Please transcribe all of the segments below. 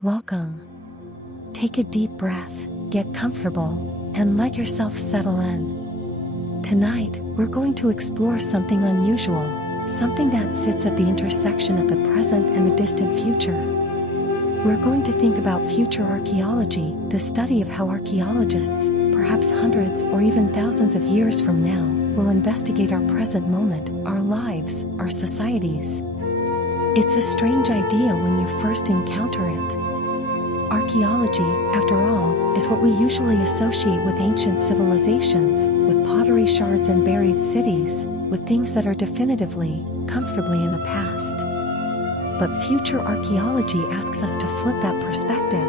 Welcome. Take a deep breath, get comfortable, and let yourself settle in. Tonight, we're going to explore something unusual, something that sits at the intersection of the present and the distant future. We're going to think about future archaeology, the study of how archaeologists, perhaps hundreds or even thousands of years from now, will investigate our present moment, our lives, our societies. It's a strange idea when you first encounter it. Archaeology, after all, is what we usually associate with ancient civilizations, with pottery shards and buried cities, with things that are definitively, comfortably in the past. But future archaeology asks us to flip that perspective.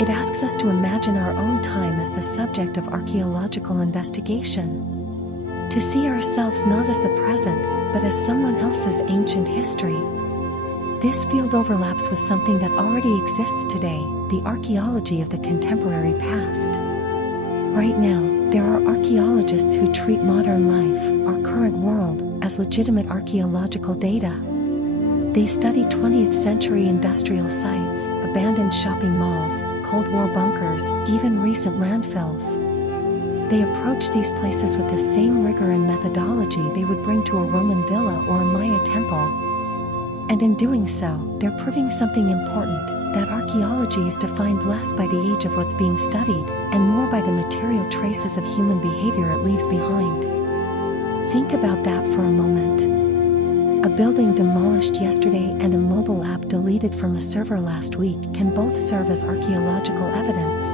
It asks us to imagine our own time as the subject of archaeological investigation. To see ourselves not as the present, but as someone else's ancient history. This field overlaps with something that already exists today, the archaeology of the contemporary past. Right now, there are archaeologists who treat modern life, our current world, as legitimate archaeological data. They study 20th century industrial sites, abandoned shopping malls, Cold War bunkers, even recent landfills. They approach these places with the same rigor and methodology they would bring to a Roman villa or a Maya temple. And in doing so, they're proving something important, that archaeology is defined less by the age of what's being studied, and more by the material traces of human behavior it leaves behind. Think about that for a moment. A building demolished yesterday and a mobile app deleted from a server last week can both serve as archaeological evidence.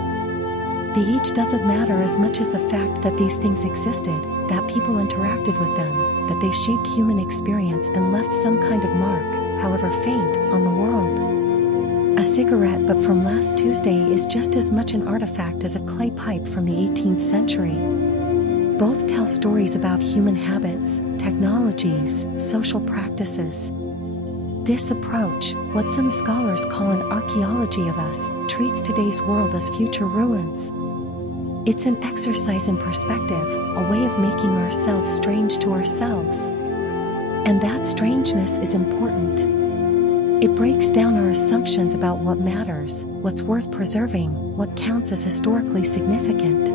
The age doesn't matter as much as the fact that these things existed, that people interacted with them, that they shaped human experience and left some kind of mark, however faint, on the world. A cigarette but from last Tuesday is just as much an artifact as a clay pipe from the 18th century. Both tell stories about human habits, technologies, social practices. This approach, what some scholars call an archaeology of us, treats today's world as future ruins. It's an exercise in perspective, a way of making ourselves strange to ourselves. And that strangeness is important. It breaks down our assumptions about what matters, what's worth preserving, what counts as historically significant.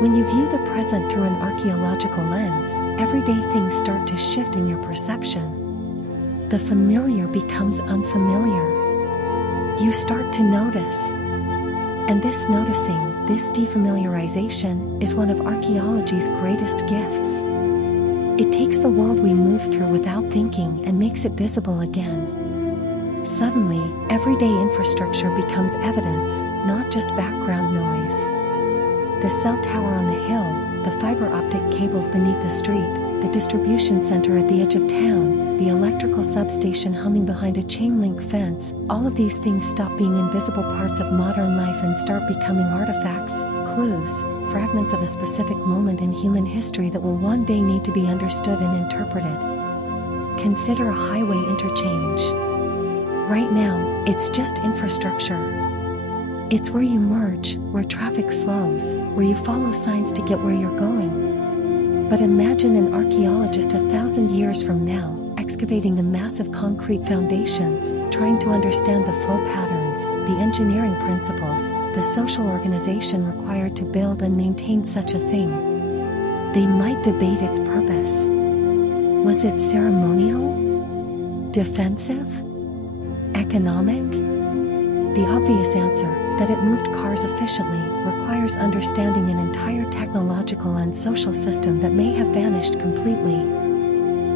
When you view the present through an archaeological lens, everyday things start to shift in your perception. The familiar becomes unfamiliar. You start to notice. And this noticing, this defamiliarization, is one of archaeology's greatest gifts. It takes the world we move through without thinking and makes it visible again. Suddenly, everyday infrastructure becomes evidence, not just background noise. The cell tower on the hill, the fiber optic cables beneath the street, the distribution center at the edge of town, the electrical substation humming behind a chain-link fence, all of these things stop being invisible parts of modern life and start becoming artifacts, clues, fragments of a specific moment in human history that will one day need to be understood and interpreted. Consider a highway interchange. Right now, it's just infrastructure. It's where you merge, where traffic slows, where you follow signs to get where you're going. But imagine an archaeologist 1,000 years from now, excavating the massive concrete foundations, trying to understand the flow patterns, the engineering principles, the social organization required to build and maintain such a thing. They might debate its purpose. Was it ceremonial? Defensive? Economic? The obvious answer, that it moved cars efficiently, requires understanding an entire technological and social system that may have vanished completely.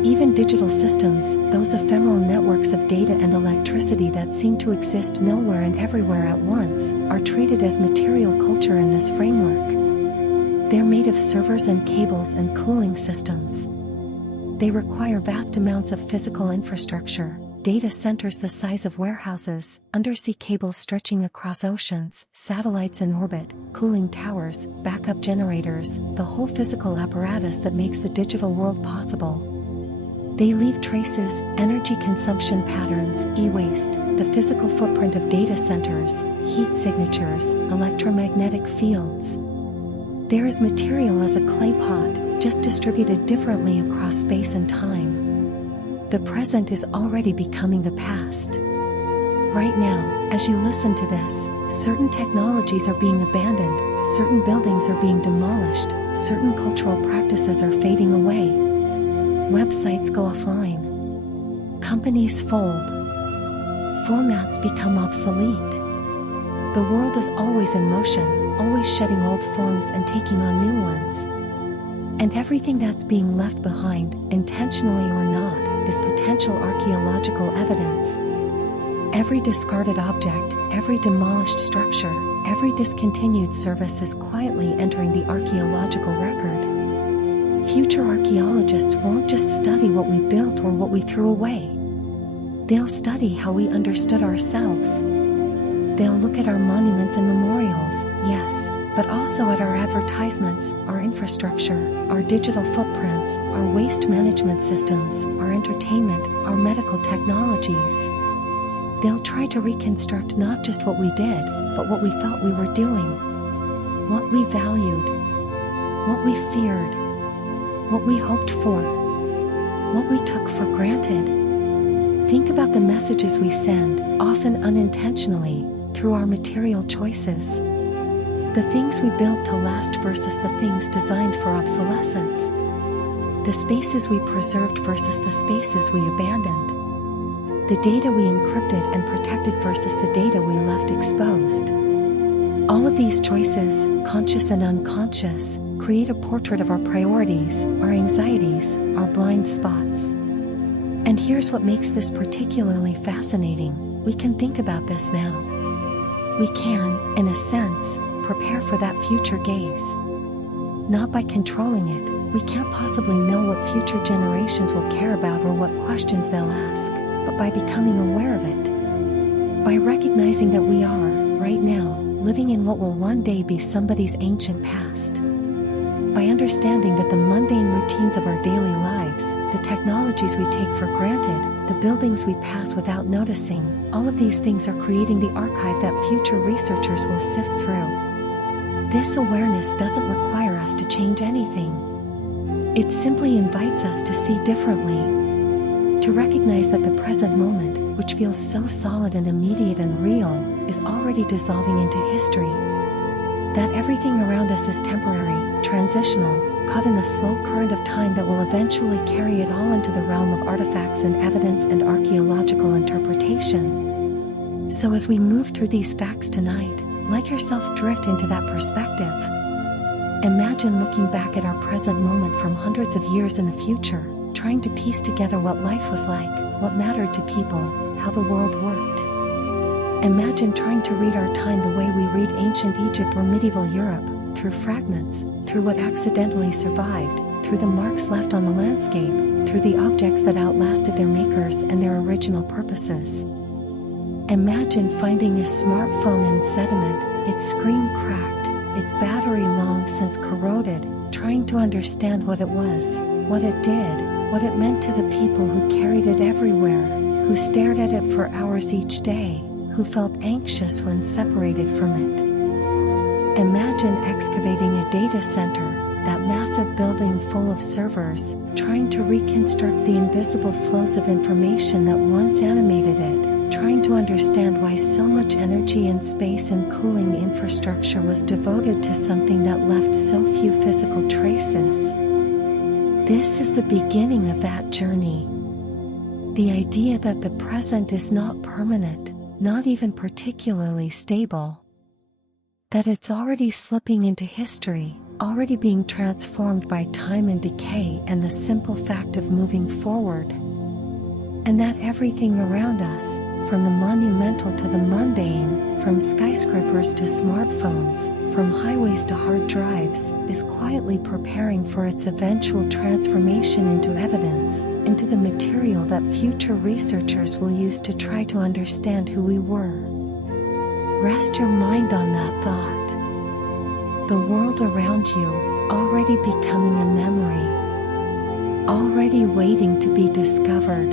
Even digital systems, those ephemeral networks of data and electricity that seem to exist nowhere and everywhere at once, are treated as material culture in this framework. They're made of servers and cables and cooling systems. They require vast amounts of physical infrastructure. Data centers the size of warehouses, undersea cables stretching across oceans, satellites in orbit, cooling towers, backup generators, the whole physical apparatus that makes the digital world possible. They leave traces, energy consumption patterns, e-waste, the physical footprint of data centers, heat signatures, electromagnetic fields. They're as material as a clay pot, just distributed differently across space and time. The present is already becoming the past. Right now, as you listen to this, certain technologies are being abandoned, certain buildings are being demolished, certain cultural practices are fading away. Websites go offline. Companies fold. Formats become obsolete. The world is always in motion, always shedding old forms and taking on new ones. And everything that's being left behind, intentionally or not, is potential archaeological evidence. Every discarded object, every demolished structure, every discontinued service is quietly entering the archaeological record. Future archaeologists won't just study what we built or what we threw away. They'll study how we understood ourselves. They'll look at our monuments and memorials, yes, but also at our advertisements, our infrastructure, our digital footprints, our waste management systems, our entertainment, our medical technologies. They'll try to reconstruct not just what we did, but what we thought we were doing. What we valued. What we feared. What we hoped for. What we took for granted. Think about the messages we send, often unintentionally, through our material choices. The things we built to last versus the things designed for obsolescence. The spaces we preserved versus the spaces we abandoned. The data we encrypted and protected versus the data we left exposed. All of these choices, conscious and unconscious, create a portrait of our priorities, our anxieties, our blind spots. And here's what makes this particularly fascinating. We can think about this now. We can, in a sense, prepare for that future gaze. Not by controlling it, we can't possibly know what future generations will care about or what questions they'll ask, but by becoming aware of it. By recognizing that we are, right now, living in what will one day be somebody's ancient past. By understanding that the mundane routines of our daily lives, the technologies we take for granted, the buildings we pass without noticing, all of these things are creating the archive that future researchers will sift through. This awareness doesn't require us to change anything. It simply invites us to see differently. To recognize that the present moment, which feels so solid and immediate and real, is already dissolving into history. That everything around us is temporary, transitional, caught in a slow current of time that will eventually carry it all into the realm of artifacts and evidence and archaeological interpretation. So as we move through these facts tonight, let yourself drift into that perspective. Imagine looking back at our present moment from hundreds of years in the future, trying to piece together what life was like, what mattered to people, how the world worked. Imagine trying to read our time the way we read ancient Egypt or medieval Europe, through fragments, through what accidentally survived, through the marks left on the landscape, through the objects that outlasted their makers and their original purposes. Imagine finding a smartphone in sediment, its screen cracked, its battery long since corroded, trying to understand what it was, what it did, what it meant to the people who carried it everywhere, who stared at it for hours each day, who felt anxious when separated from it. Imagine excavating a data center, that massive building full of servers, trying to reconstruct the invisible flows of information that once animated it, trying to understand why so much energy and space and cooling infrastructure was devoted to something that left so few physical traces. This is the beginning of that journey. The idea that the present is not permanent, not even particularly stable. That it's already slipping into history, already being transformed by time and decay and the simple fact of moving forward. And that everything around us, from the monumental to the mundane, from skyscrapers to smartphones, from highways to hard drives, is quietly preparing for its eventual transformation into evidence, into the material that future researchers will use to try to understand who we were. Rest your mind on that thought. The world around you, already becoming a memory. Already waiting to be discovered.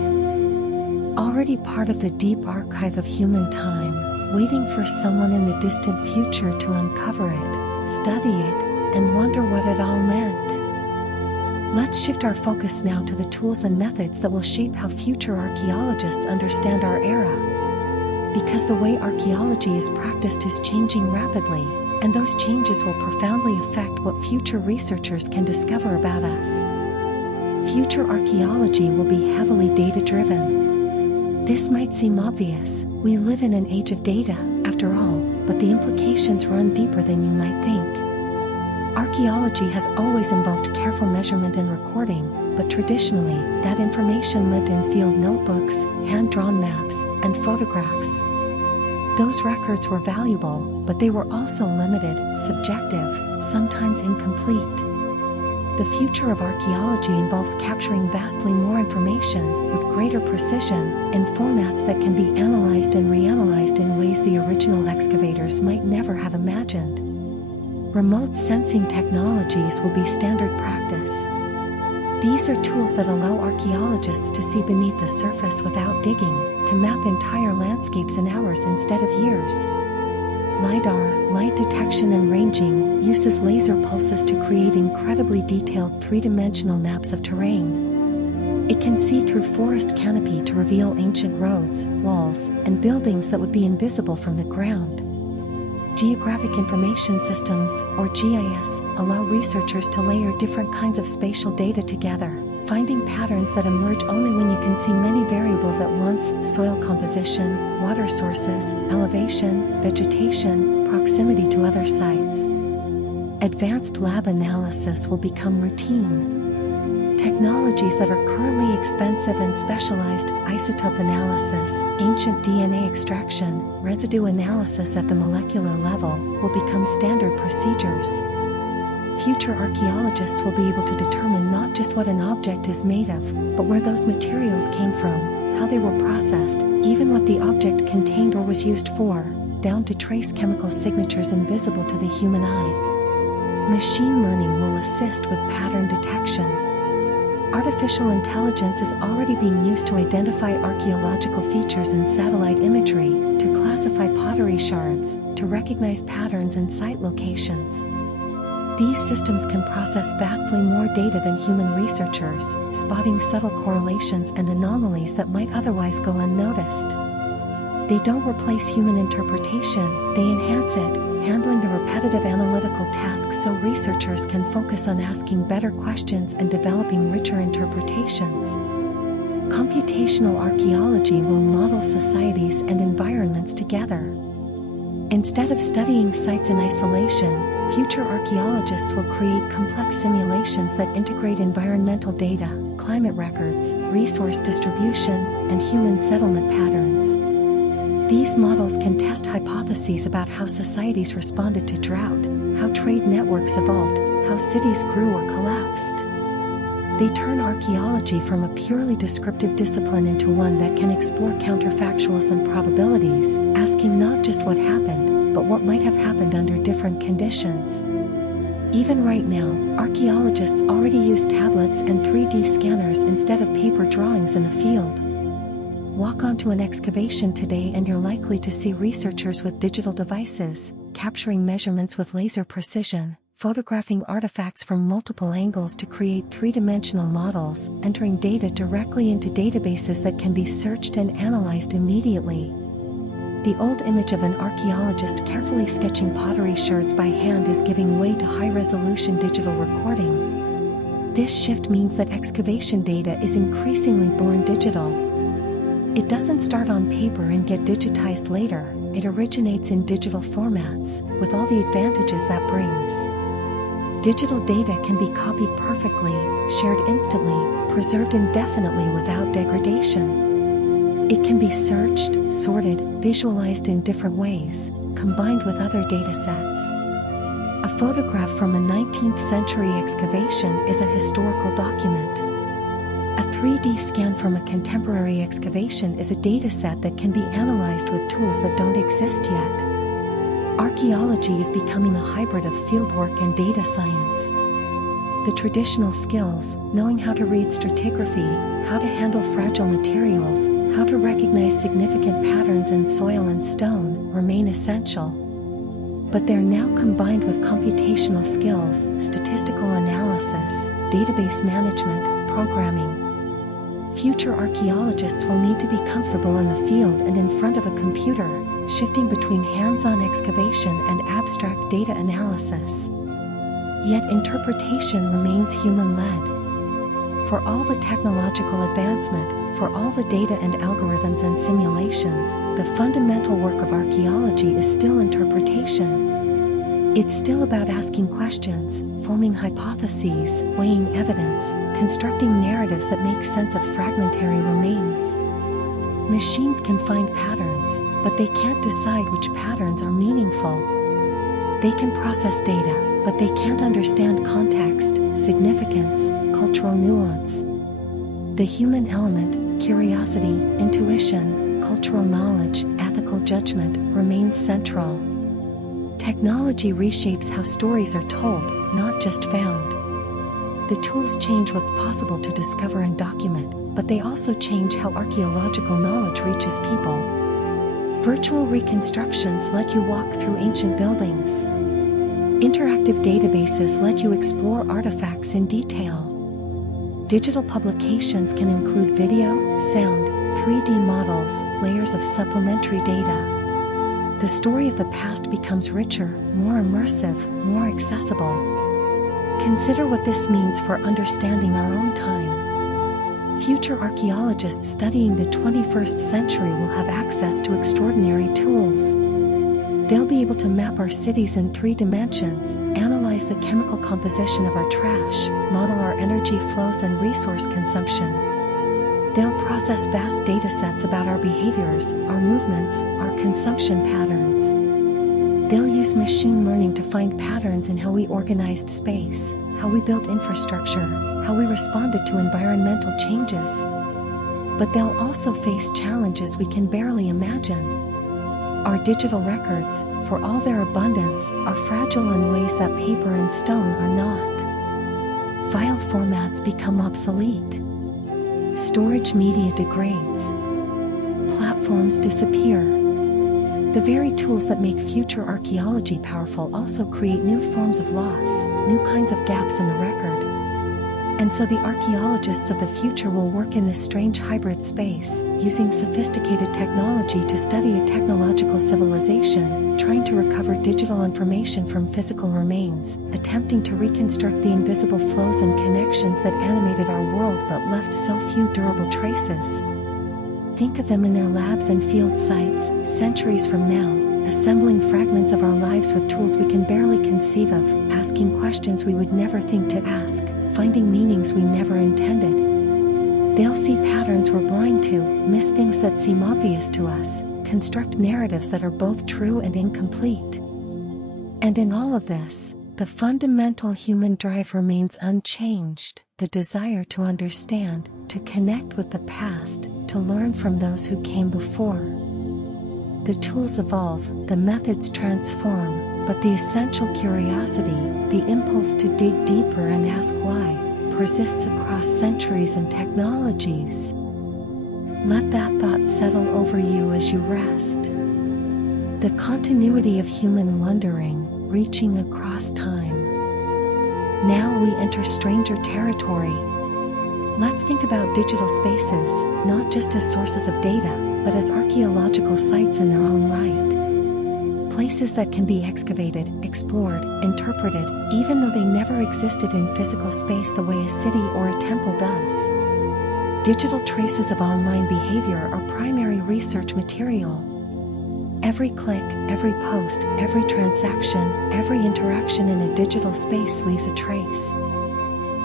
Already part of the deep archive of human time, waiting for someone in the distant future to uncover it, study it, and wonder what it all meant. Let's shift our focus now to the tools and methods that will shape how future archaeologists understand our era. because the way archaeology is practiced is changing rapidly, and those changes will profoundly affect what future researchers can discover about us. Future archaeology will be heavily data-driven. This might seem obvious, we live in an age of data, after all, but the implications run deeper than you might think. Archaeology has always involved careful measurement and recording, but traditionally, that information lived in field notebooks, hand-drawn maps, and photographs. Those records were valuable, but they were also limited, subjective, sometimes incomplete. The future of archaeology involves capturing vastly more information, with greater precision, in formats that can be analyzed and reanalyzed in ways the original excavators might never have imagined. Remote sensing technologies will be standard practice. These are tools that allow archaeologists to see beneath the surface without digging, to map entire landscapes in hours instead of years. LiDAR, light detection and ranging, uses laser pulses to create incredibly detailed three-dimensional maps of terrain. It can see through forest canopy to reveal ancient roads, walls, and buildings that would be invisible from the ground. Geographic Information Systems, or GIS, allow researchers to layer different kinds of spatial data together, finding patterns that emerge only when you can see many variables at once: soil composition, water sources, elevation, vegetation, proximity to other sites. Advanced lab analysis will become routine. Technologies that are currently expensive and specialized, isotope analysis, ancient DNA extraction, residue analysis at the molecular level, will become standard procedures. Future archaeologists will be able to determine not just what an object is made of, but where those materials came from, how they were processed, even what the object contained or was used for, down to trace chemical signatures invisible to the human eye. Machine learning will assist with pattern detection. Artificial intelligence is already being used to identify archaeological features in satellite imagery, to classify pottery shards, to recognize patterns in site locations. These systems can process vastly more data than human researchers, spotting subtle correlations and anomalies that might otherwise go unnoticed. They don't replace human interpretation, they enhance it, handling the repetitive analytical tasks so researchers can focus on asking better questions and developing richer interpretations. Computational archaeology will model societies and environments together. Instead of studying sites in isolation, future archaeologists will create complex simulations that integrate environmental data, climate records, resource distribution, and human settlement patterns. These models can test hypotheses about how societies responded to drought, how trade networks evolved, how cities grew or collapsed. They turn archaeology from a purely descriptive discipline into one that can explore counterfactuals and probabilities, asking not just what happened, but what might have happened under different conditions. Even right now, archaeologists already use tablets and 3D scanners instead of paper drawings in the field. Walk onto an excavation today and you're likely to see researchers with digital devices, capturing measurements with laser precision, photographing artifacts from multiple angles to create three-dimensional models, entering data directly into databases that can be searched and analyzed immediately. The old image of an archaeologist carefully sketching pottery shards by hand is giving way to high-resolution digital recording. This shift means that excavation data is increasingly born digital. It doesn't start on paper and get digitized later, it originates in digital formats, with all the advantages that brings. Digital data can be copied perfectly, shared instantly, preserved indefinitely without degradation. It can be searched, sorted, visualized in different ways, combined with other data sets. A photograph from a 19th century excavation is a historical document. A 3D scan from a contemporary excavation is a dataset that can be analyzed with tools that don't exist yet. Archaeology is becoming a hybrid of fieldwork and data science. The traditional skills, knowing how to read stratigraphy, how to handle fragile materials, how to recognize significant patterns in soil and stone, remain essential. But they're now combined with computational skills, statistical analysis, database management, programming. Future archaeologists will need to be comfortable in the field and in front of a computer, shifting between hands-on excavation and abstract data analysis. Yet interpretation remains human-led. For all the technological advancement, for all the data and algorithms and simulations, the fundamental work of archaeology is still interpretation. It's still about asking questions, forming hypotheses, weighing evidence, constructing narratives that make sense of fragmentary remains. Machines can find patterns, but they can't decide which patterns are meaningful. They can process data, but they can't understand context, significance, cultural nuance. The human element, curiosity, intuition, cultural knowledge, ethical judgment, remains central. Technology reshapes how stories are told, not just found. The tools change what's possible to discover and document, but they also change how archaeological knowledge reaches people. Virtual reconstructions let you walk through ancient buildings. Interactive databases let you explore artifacts in detail. Digital publications can include video, sound, 3D models, layers of supplementary data. The story of the past becomes richer, more immersive, more accessible. Consider what this means for understanding our own time. Future archaeologists studying the 21st century will have access to extraordinary tools. They'll be able to map our cities in 3 dimensions, analyze the chemical composition of our trash, model our energy flows and resource consumption. They'll process vast datasets about our behaviors, our movements, our consumption patterns. They'll use machine learning to find patterns in how we organized space, how we built infrastructure, how we responded to environmental changes. But they'll also face challenges we can barely imagine. Our digital records, for all their abundance, are fragile in ways that paper and stone are not. File formats become obsolete. Storage media degrades. Platforms disappear. The very tools that make future archaeology powerful also create new forms of loss, new kinds of gaps in the record. And so the archaeologists of the future will work in this strange hybrid space, using sophisticated technology to study a technological civilization, trying to recover digital information from physical remains, attempting to reconstruct the invisible flows and connections that animated our world but left so few durable traces. Think of them in their labs and field sites, centuries from now, assembling fragments of our lives with tools we can barely conceive of, asking questions we would never think to ask, finding meanings we never intended. They'll see patterns we're blind to, miss things that seem obvious to us, construct narratives that are both true and incomplete. And in all of this, the fundamental human drive remains unchanged, the desire to understand, to connect with the past, to learn from those who came before. The tools evolve, the methods transform, but the essential curiosity, the impulse to dig deeper and ask why, persists across centuries and technologies. Let that thought settle over you as you rest. The continuity of human wondering, reaching across time. Now we enter stranger territory. Let's think about digital spaces, not just as sources of data, but as archaeological sites in their own right. Places that can be excavated, explored, interpreted, even though they never existed in physical space the way a city or a temple does. Digital traces of online behavior are primary research material. Every click, every post, every transaction, every interaction in a digital space leaves a trace.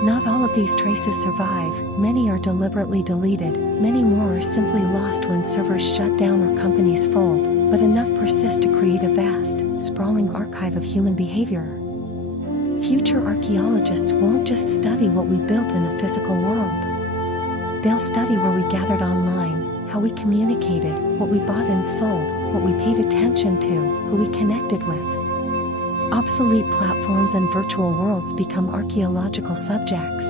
Not all of these traces survive, many are deliberately deleted, many more are simply lost when servers shut down or companies fold, but enough persist to create a vast, sprawling archive of human behavior. Future archaeologists won't just study what we built in the physical world. They'll study where we gathered online, how we communicated, what we bought and sold, what we paid attention to, who we connected with. Obsolete platforms and virtual worlds become archaeological subjects.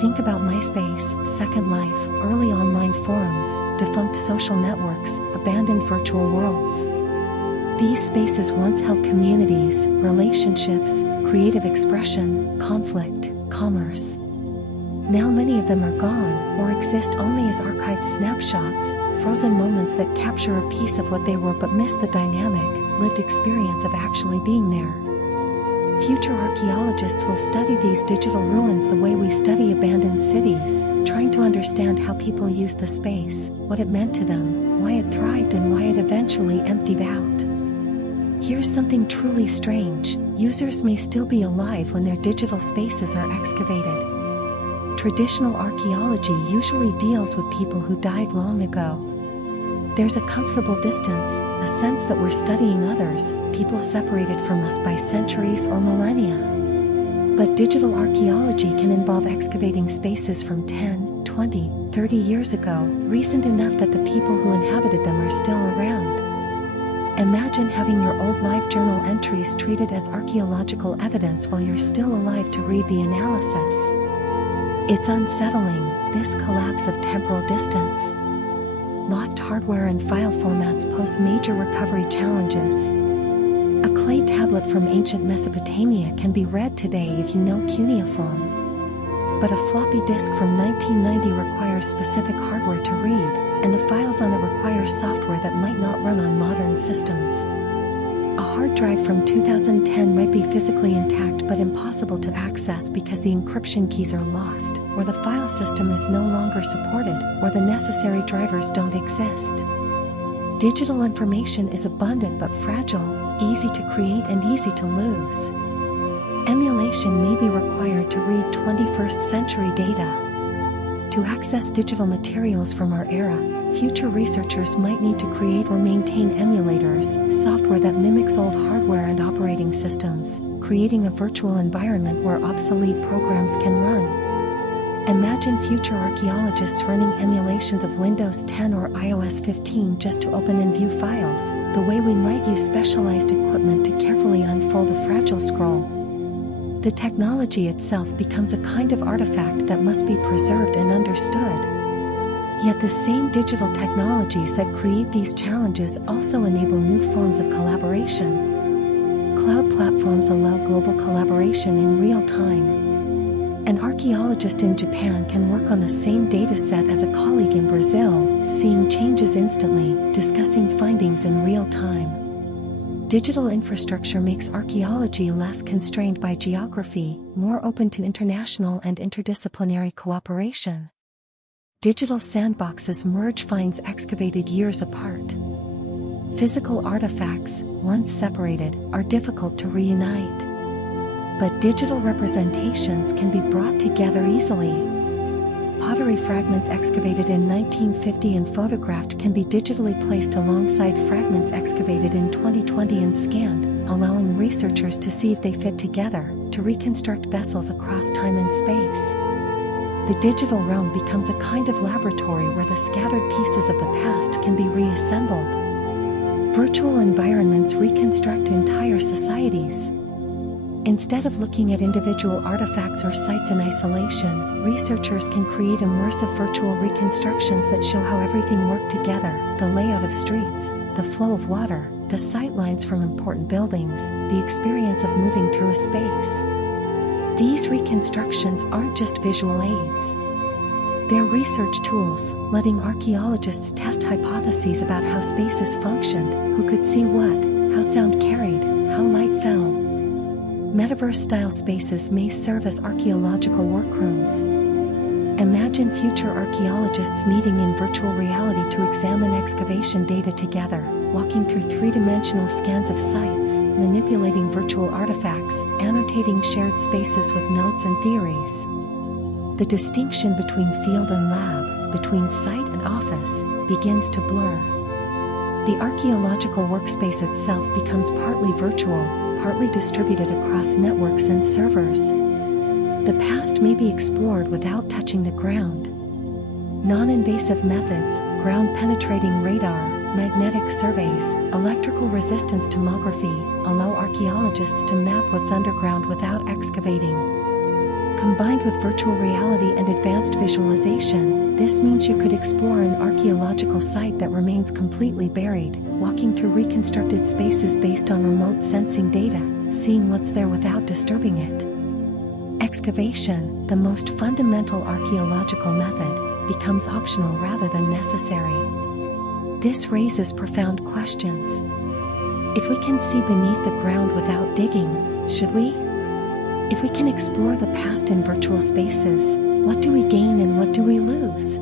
Think about MySpace, Second Life, early online forums, defunct social networks, abandoned virtual worlds. These spaces once held communities, relationships, creative expression, conflict, commerce. Now many of them are gone, or exist only as archived snapshots, frozen moments that capture a piece of what they were but miss the dynamic, lived experience of actually being there. Future archaeologists will study these digital ruins the way we study abandoned cities, trying to understand how people used the space, what it meant to them, why it thrived and why it eventually emptied out. Here's something truly strange: users may still be alive when their digital spaces are excavated. Traditional archaeology usually deals with people who died long ago. There's a comfortable distance, a sense that we're studying others, people separated from us by centuries or millennia. But digital archaeology can involve excavating spaces from 10, 20, 30 years ago, recent enough that the people who inhabited them are still around. Imagine having your old live journal entries treated as archaeological evidence while you're still alive to read the analysis. It's unsettling, this collapse of temporal distance. Lost hardware and file formats pose major recovery challenges. A clay tablet from ancient Mesopotamia can be read today if you know cuneiform. But a floppy disk from 1990 requires specific hardware to read, and the files on it require software that might not run on modern systems. A hard drive from 2010 might be physically intact but impossible to access because the encryption keys are lost, or the file system is no longer supported, or the necessary drivers don't exist. Digital information is abundant but fragile, easy to create and easy to lose. Emulation may be required to read 21st century data. To access digital materials from our era, future researchers might need to create or maintain emulators, software that mimics old hardware and operating systems, creating a virtual environment where obsolete programs can run. Imagine future archaeologists running emulations of Windows 10 or iOS 15 just to open and view files, the way we might use specialized equipment to carefully unfold a fragile scroll. The technology itself becomes a kind of artifact that must be preserved and understood. Yet the same digital technologies that create these challenges also enable new forms of collaboration. Cloud platforms allow global collaboration in real time. An archaeologist in Japan can work on the same dataset as a colleague in Brazil, seeing changes instantly, discussing findings in real time. Digital infrastructure makes archaeology less constrained by geography, more open to international and interdisciplinary cooperation. Digital sandboxes merge finds excavated years apart. Physical artifacts, once separated, are difficult to reunite. But digital representations can be brought together easily. Pottery fragments excavated in 1950 and photographed can be digitally placed alongside fragments excavated in 2020 and scanned, allowing researchers to see if they fit together, to reconstruct vessels across time and space. The digital realm becomes a kind of laboratory where the scattered pieces of the past can be reassembled. Virtual environments reconstruct entire societies. Instead of looking at individual artifacts or sites in isolation, researchers can create immersive virtual reconstructions that show how everything worked together: the layout of streets, the flow of water, the sight lines from important buildings, the experience of moving through a space. These reconstructions aren't just visual aids. They're research tools, letting archaeologists test hypotheses about how spaces functioned, who could see what, how sound carried, how light fell. Metaverse-style spaces may serve as archaeological workrooms. Imagine future archaeologists meeting in virtual reality to examine excavation data together, walking through three-dimensional scans of sites, manipulating virtual artifacts, annotating shared spaces with notes and theories. The distinction between field and lab, between site and office, begins to blur. The archaeological workspace itself becomes partly virtual, partly distributed across networks and servers. The past may be explored without touching the ground. Non-invasive methods, ground-penetrating radar, magnetic surveys, electrical resistance tomography, allow archaeologists to map what's underground without excavating. Combined with virtual reality and advanced visualization, this means you could explore an archaeological site that remains completely buried, walking through reconstructed spaces based on remote sensing data, seeing what's there without disturbing it. Excavation, the most fundamental archaeological method, becomes optional rather than necessary. This raises profound questions. If we can see beneath the ground without digging, should we? If we can explore the past in virtual spaces, what do we gain and what do we lose?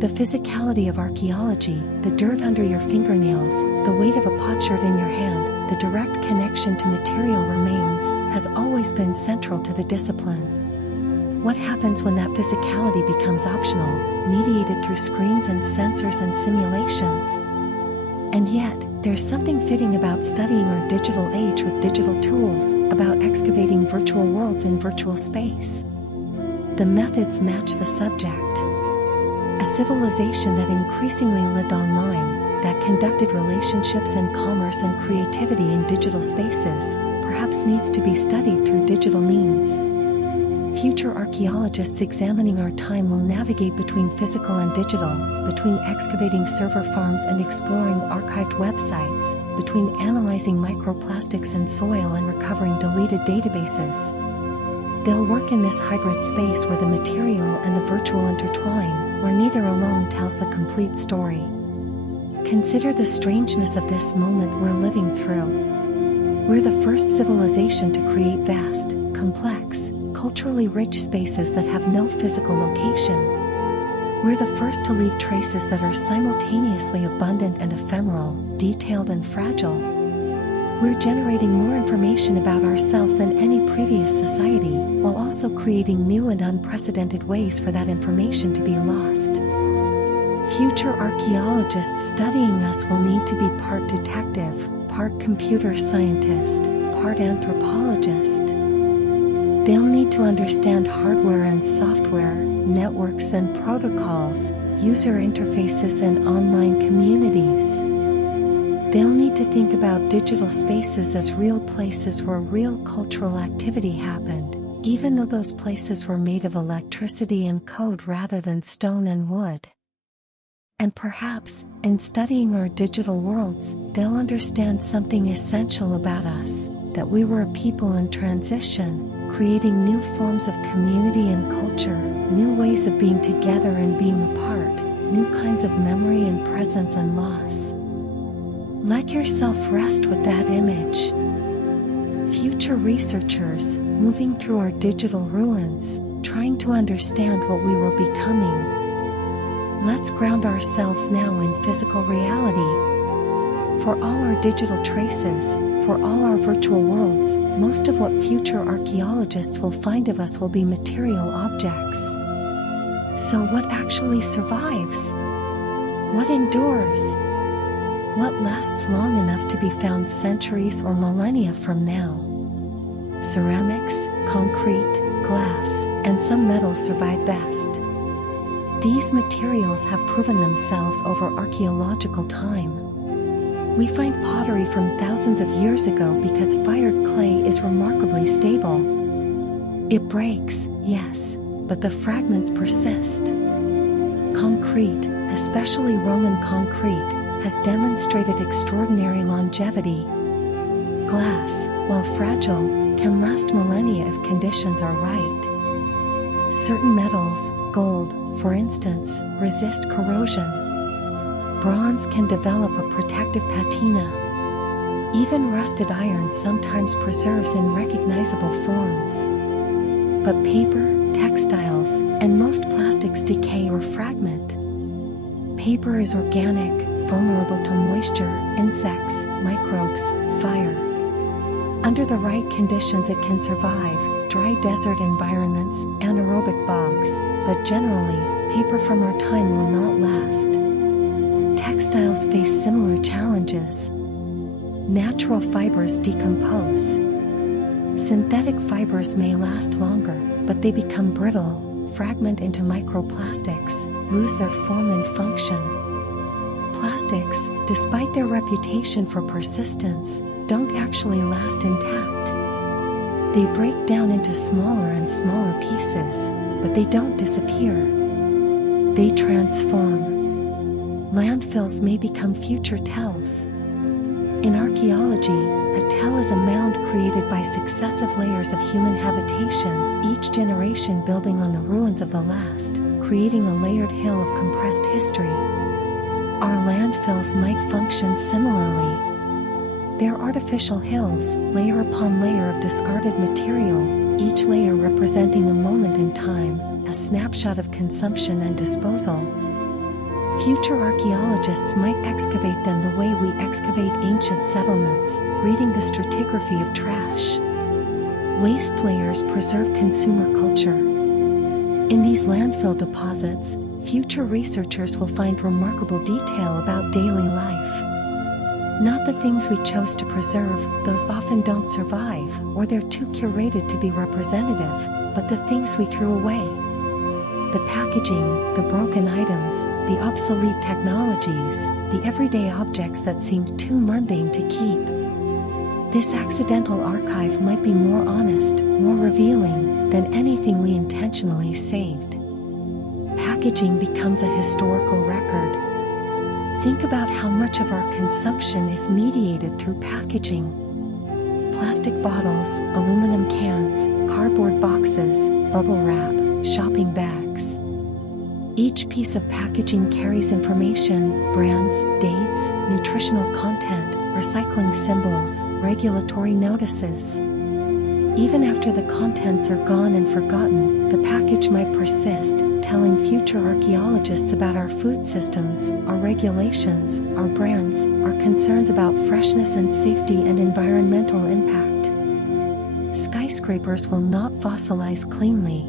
The physicality of archaeology, the dirt under your fingernails, the weight of a potsherd in your hand, the direct connection to material remains, has always been central to the discipline. What happens when that physicality becomes optional, mediated through screens and sensors and simulations? And yet, there's something fitting about studying our digital age with digital tools, about excavating virtual worlds in virtual space. The methods match the subject. A civilization that increasingly lived online, that conducted relationships and commerce and creativity in digital spaces, perhaps needs to be studied through digital means. Future archaeologists examining our time will navigate between physical and digital, between excavating server farms and exploring archived websites, between analyzing microplastics in soil and recovering deleted databases. They'll work in this hybrid space where the material and the virtual intertwine, where neither alone tells the complete story. Consider the strangeness of this moment we're living through. We're the first civilization to create vast, complex, culturally rich spaces that have no physical location. We're the first to leave traces that are simultaneously abundant and ephemeral, detailed and fragile. We're generating more information about ourselves than any previous society, while also creating new and unprecedented ways for that information to be lost. Future archaeologists studying us will need to be part detective, part computer scientist, part anthropologist. They'll need to understand hardware and software, networks and protocols, user interfaces and online communities. They'll need to think about digital spaces as real places where real cultural activity happened, even though those places were made of electricity and code rather than stone and wood. And perhaps, in studying our digital worlds, they'll understand something essential about us, that we were a people in transition, creating new forms of community and culture, new ways of being together and being apart, new kinds of memory and presence and loss. Let yourself rest with that image. Future researchers, moving through our digital ruins, trying to understand what we were becoming. Let's ground ourselves now in physical reality. For all our digital traces, for all our virtual worlds, most of what future archaeologists will find of us will be material objects. So what actually survives? What endures? What lasts long enough to be found centuries or millennia from now? Ceramics, concrete, glass, and some metals survive best. These materials have proven themselves over archaeological time. We find pottery from thousands of years ago because fired clay is remarkably stable. It breaks, yes, but the fragments persist. Concrete, especially Roman concrete, has demonstrated extraordinary longevity. Glass, while fragile, can last millennia if conditions are right. Certain metals, gold, for instance, resist corrosion. Bronze can develop a protective patina. Even rusted iron sometimes preserves in recognizable forms. But paper, textiles, and most plastics decay or fragment. Paper is organic, vulnerable to moisture, insects, microbes, fire. Under the right conditions it can survive, dry desert environments, anaerobic bogs, but generally, paper from our time will not last. Textiles face similar challenges. Natural fibers decompose. Synthetic fibers may last longer, but they become brittle, fragment into microplastics, lose their form and function. Plastics, despite their reputation for persistence, don't actually last intact. They break down into smaller and smaller pieces, but they don't disappear. They transform. Landfills may become future tells. In archaeology, a tell is a mound created by successive layers of human habitation, each generation building on the ruins of the last, creating a layered hill of compressed history. Our landfills might function similarly. They're artificial hills, layer upon layer of discarded material, each layer representing a moment in time, a snapshot of consumption and disposal. Future archaeologists might excavate them the way we excavate ancient settlements, reading the stratigraphy of trash. Waste layers preserve consumer culture. In these landfill deposits, future researchers will find remarkable detail about daily life. Not the things we chose to preserve, those often don't survive, or they're too curated to be representative, but the things we threw away. The packaging, the broken items, the obsolete technologies, the everyday objects that seemed too mundane to keep. This accidental archive might be more honest, more revealing, than anything we intentionally saved. Packaging becomes a historical record. Think about how much of our consumption is mediated through packaging. Plastic bottles, aluminum cans, cardboard boxes, bubble wrap, shopping bags. Each piece of packaging carries information, brands, dates, nutritional content, recycling symbols, regulatory notices. Even after the contents are gone and forgotten, the package might persist, telling future archaeologists about our food systems, our regulations, our brands, our concerns about freshness and safety and environmental impact. Skyscrapers will not fossilize cleanly.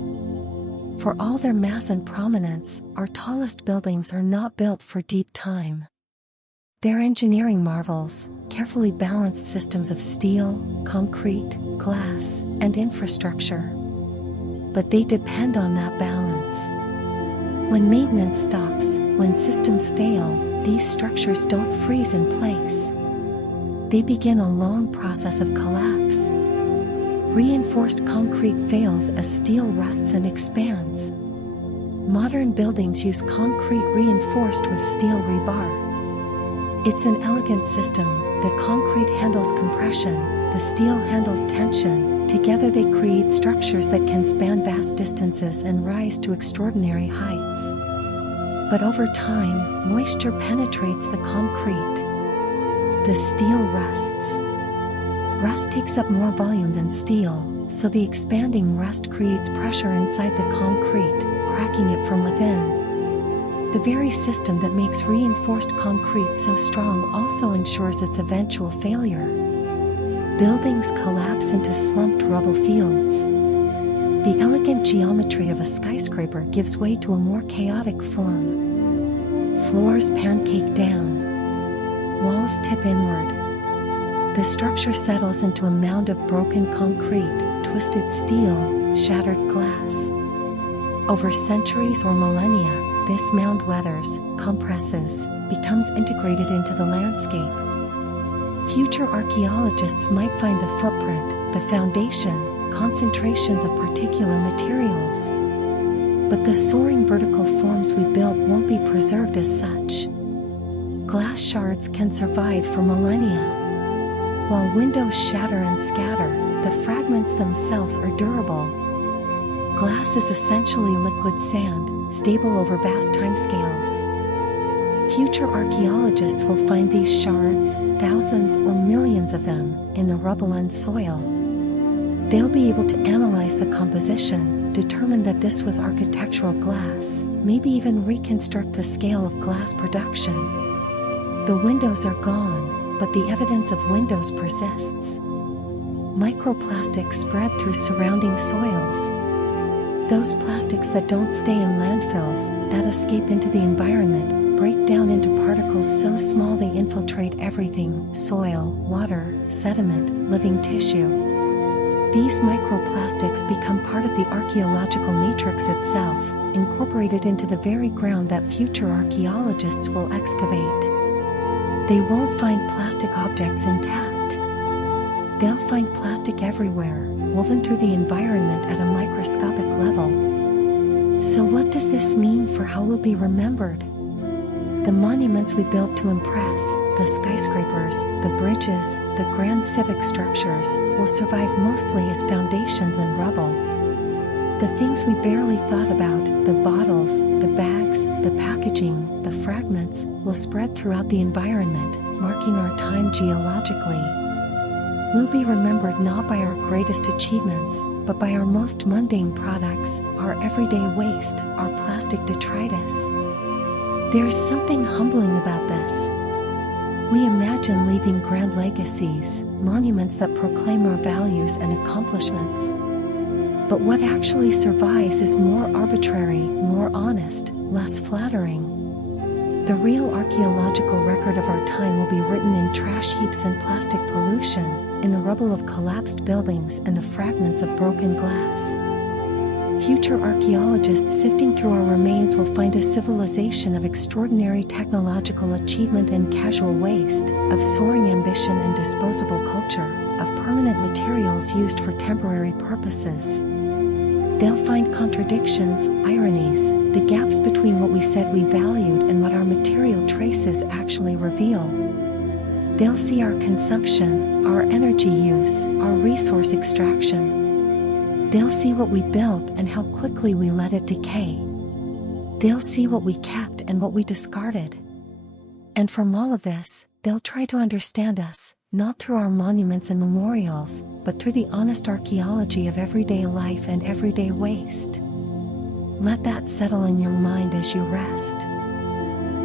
For all their mass and prominence, our tallest buildings are not built for deep time. They're engineering marvels, carefully balanced systems of steel, concrete, glass, and infrastructure. But they depend on that balance. When maintenance stops, when systems fail, these structures don't freeze in place. They begin a long process of collapse. Reinforced concrete fails as steel rusts and expands. Modern buildings use concrete reinforced with steel rebar. It's an elegant system. The concrete handles compression, the steel handles tension. Together they create structures that can span vast distances and rise to extraordinary heights. But over time, moisture penetrates the concrete. The steel rusts. Rust takes up more volume than steel, so the expanding rust creates pressure inside the concrete, cracking it from within. The very system that makes reinforced concrete so strong also ensures its eventual failure. Buildings collapse into slumped rubble fields. The elegant geometry of a skyscraper gives way to a more chaotic form. Floors pancake down. Walls tip inward. The structure settles into a mound of broken concrete, twisted steel, shattered glass. Over centuries or millennia, this mound weathers, compresses, becomes integrated into the landscape. Future archaeologists might find the footprint, the foundation, concentrations of particular materials. But the soaring vertical forms we built won't be preserved as such. Glass shards can survive for millennia. While windows shatter and scatter, the fragments themselves are durable. Glass is essentially liquid sand, stable over vast timescales. Future archaeologists will find these shards, thousands or millions of them, in the rubble and soil. They'll be able to analyze the composition, determine that this was architectural glass, maybe even reconstruct the scale of glass production. The windows are gone, but the evidence of windows persists. Microplastics spread through surrounding soils. Those plastics that don't stay in landfills, that escape into the environment, break down into particles so small they infiltrate everything: soil, water, sediment, living tissue. These microplastics become part of the archaeological matrix itself, incorporated into the very ground that future archaeologists will excavate. They won't find plastic objects intact. They'll find plastic everywhere, woven through the environment at a microscopic level. So what does this mean for how we'll be remembered? The monuments we built to impress, the skyscrapers, the bridges, the grand civic structures, will survive mostly as foundations and rubble. The things we barely thought about, the bottles, the bags, the packaging, the fragments, will spread throughout the environment, marking our time geologically. We'll be remembered not by our greatest achievements, but by our most mundane products, our everyday waste, our plastic detritus. There's something humbling about this. We imagine leaving grand legacies, monuments that proclaim our values and accomplishments. But what actually survives is more arbitrary, more honest, less flattering. The real archaeological record of our time will be written in trash heaps and plastic pollution, in the rubble of collapsed buildings and the fragments of broken glass. Future archaeologists sifting through our remains will find a civilization of extraordinary technological achievement and casual waste, of soaring ambition and disposable culture, of permanent materials used for temporary purposes. They'll find contradictions, ironies, the gaps between what we said we valued and what our material traces actually reveal. They'll see our consumption, our energy use, our resource extraction. They'll see what we built and how quickly we let it decay. They'll see what we kept and what we discarded. And from all of this, they'll try to understand us, not through our monuments and memorials, but through the honest archaeology of everyday life and everyday waste. Let that settle in your mind as you rest.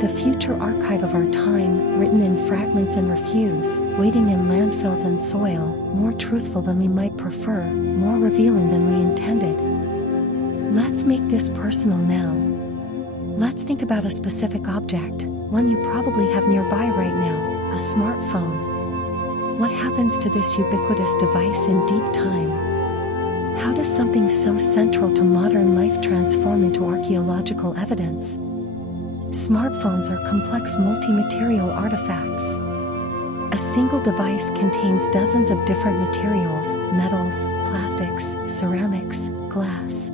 The future archive of our time, written in fragments and refuse, waiting in landfills and soil, more truthful than we might prefer, more revealing than we intended. Let's make this personal now. Let's think about a specific object, one you probably have nearby right now, a smartphone. What happens to this ubiquitous device in deep time? How does something so central to modern life transform into archaeological evidence? Smartphones are complex multi-material artifacts. A single device contains dozens of different materials, metals, plastics, ceramics, glass.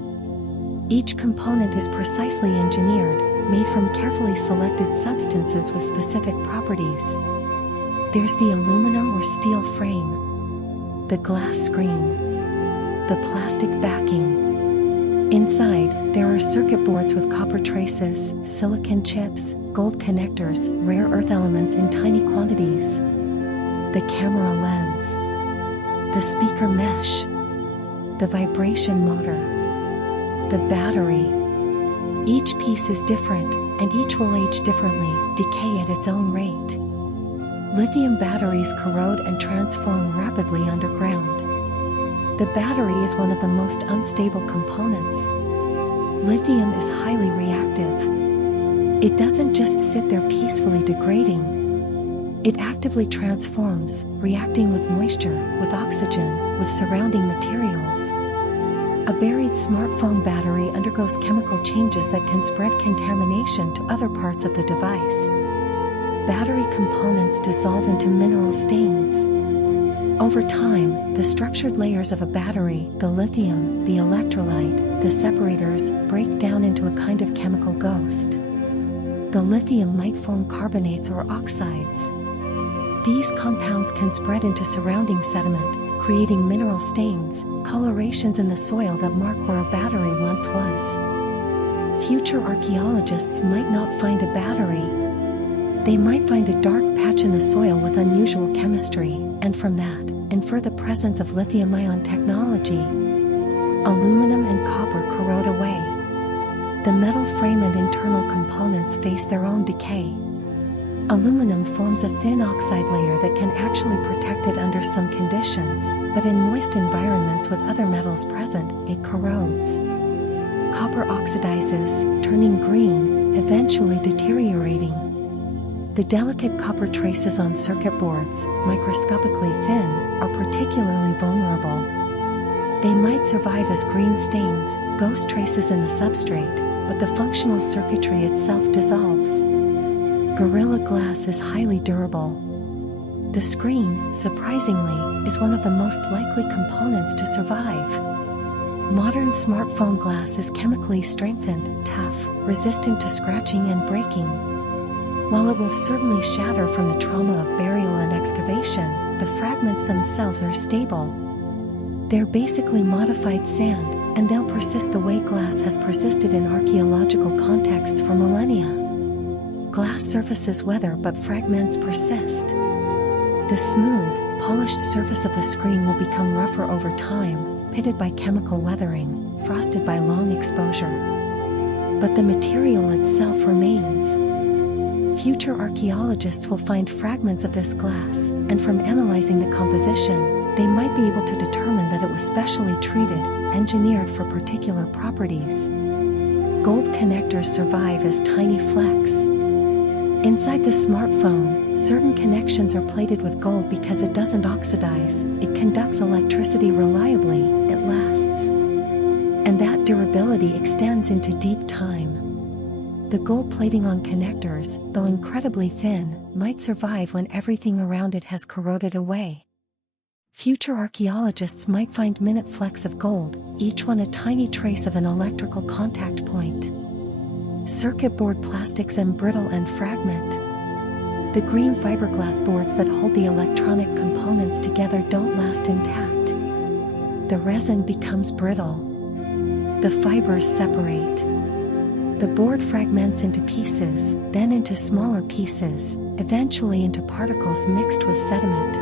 Each component is precisely engineered, made from carefully selected substances with specific properties. There's the aluminum or steel frame, the glass screen, the plastic backing. Inside, there are circuit boards with copper traces, silicon chips, gold connectors, rare earth elements in tiny quantities. The camera lens, the speaker mesh, the vibration motor, the battery. Each piece is different, and each will age differently, decay at its own rate. Lithium batteries corrode and transform rapidly underground. The battery is one of the most unstable components. Lithium is highly reactive. It doesn't just sit there peacefully degrading. It actively transforms, reacting with moisture, with oxygen, with surrounding materials. A buried smartphone battery undergoes chemical changes that can spread contamination to other parts of the device. Battery components dissolve into mineral stains. Over time, the structured layers of a battery, the lithium, the electrolyte, the separators, break down into a kind of chemical ghost. The lithium might form carbonates or oxides. These compounds can spread into surrounding sediment, creating mineral stains, colorations in the soil that mark where a battery once was. Future archaeologists might not find a battery. They might find a dark patch in the soil with unusual chemistry, and from that, infer the presence of lithium-ion technology. Aluminum and copper corrode away. The metal frame and internal components face their own decay. Aluminum forms a thin oxide layer that can actually protect it under some conditions, but in moist environments with other metals present, it corrodes. Copper oxidizes, turning green, eventually deteriorating. The delicate copper traces on circuit boards, microscopically thin, are particularly vulnerable. They might survive as green stains, ghost traces in the substrate, but the functional circuitry itself dissolves. Gorilla Glass is highly durable. The screen, surprisingly, is one of the most likely components to survive. Modern smartphone glass is chemically strengthened, tough, resistant to scratching and breaking. While it will certainly shatter from the trauma of burial and excavation, the fragments themselves are stable. They're basically modified sand, and they'll persist the way glass has persisted in archaeological contexts for millennia. Glass surfaces weather, but fragments persist. The smooth, polished surface of the screen will become rougher over time, pitted by chemical weathering, frosted by long exposure. But the material itself remains. Future archaeologists will find fragments of this glass, and from analyzing the composition, they might be able to determine that it was specially treated, engineered for particular properties. Gold connectors survive as tiny flecks. Inside the smartphone, certain connections are plated with gold because it doesn't oxidize, it conducts electricity reliably, it lasts. And that durability extends into deep time. The gold plating on connectors, though incredibly thin, might survive when everything around it has corroded away. Future archaeologists might find minute flecks of gold, each one a tiny trace of an electrical contact point. Circuit board plastics and brittle and fragment. The green fiberglass boards that hold the electronic components together don't last intact. The resin becomes brittle. The fibers separate. The board fragments into pieces, then into smaller pieces, eventually into particles mixed with sediment.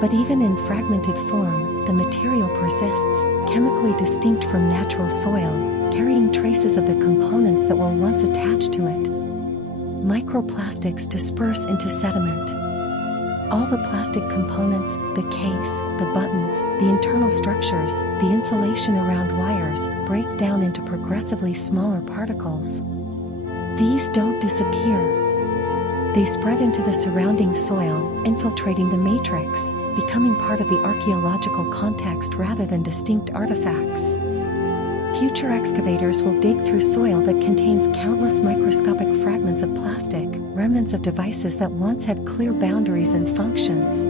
But even in fragmented form, the material persists, chemically distinct from natural soil, carrying traces of the components that were once attached to it. Microplastics disperse into sediment. All the plastic components, the case, the buttons, the internal structures, the insulation around wires, break down into progressively smaller particles. These don't disappear. They spread into the surrounding soil, infiltrating the matrix, becoming part of the archaeological context rather than distinct artifacts. Future excavators will dig through soil that contains countless microscopic fragments of plastic, remnants of devices that once had clear boundaries and functions.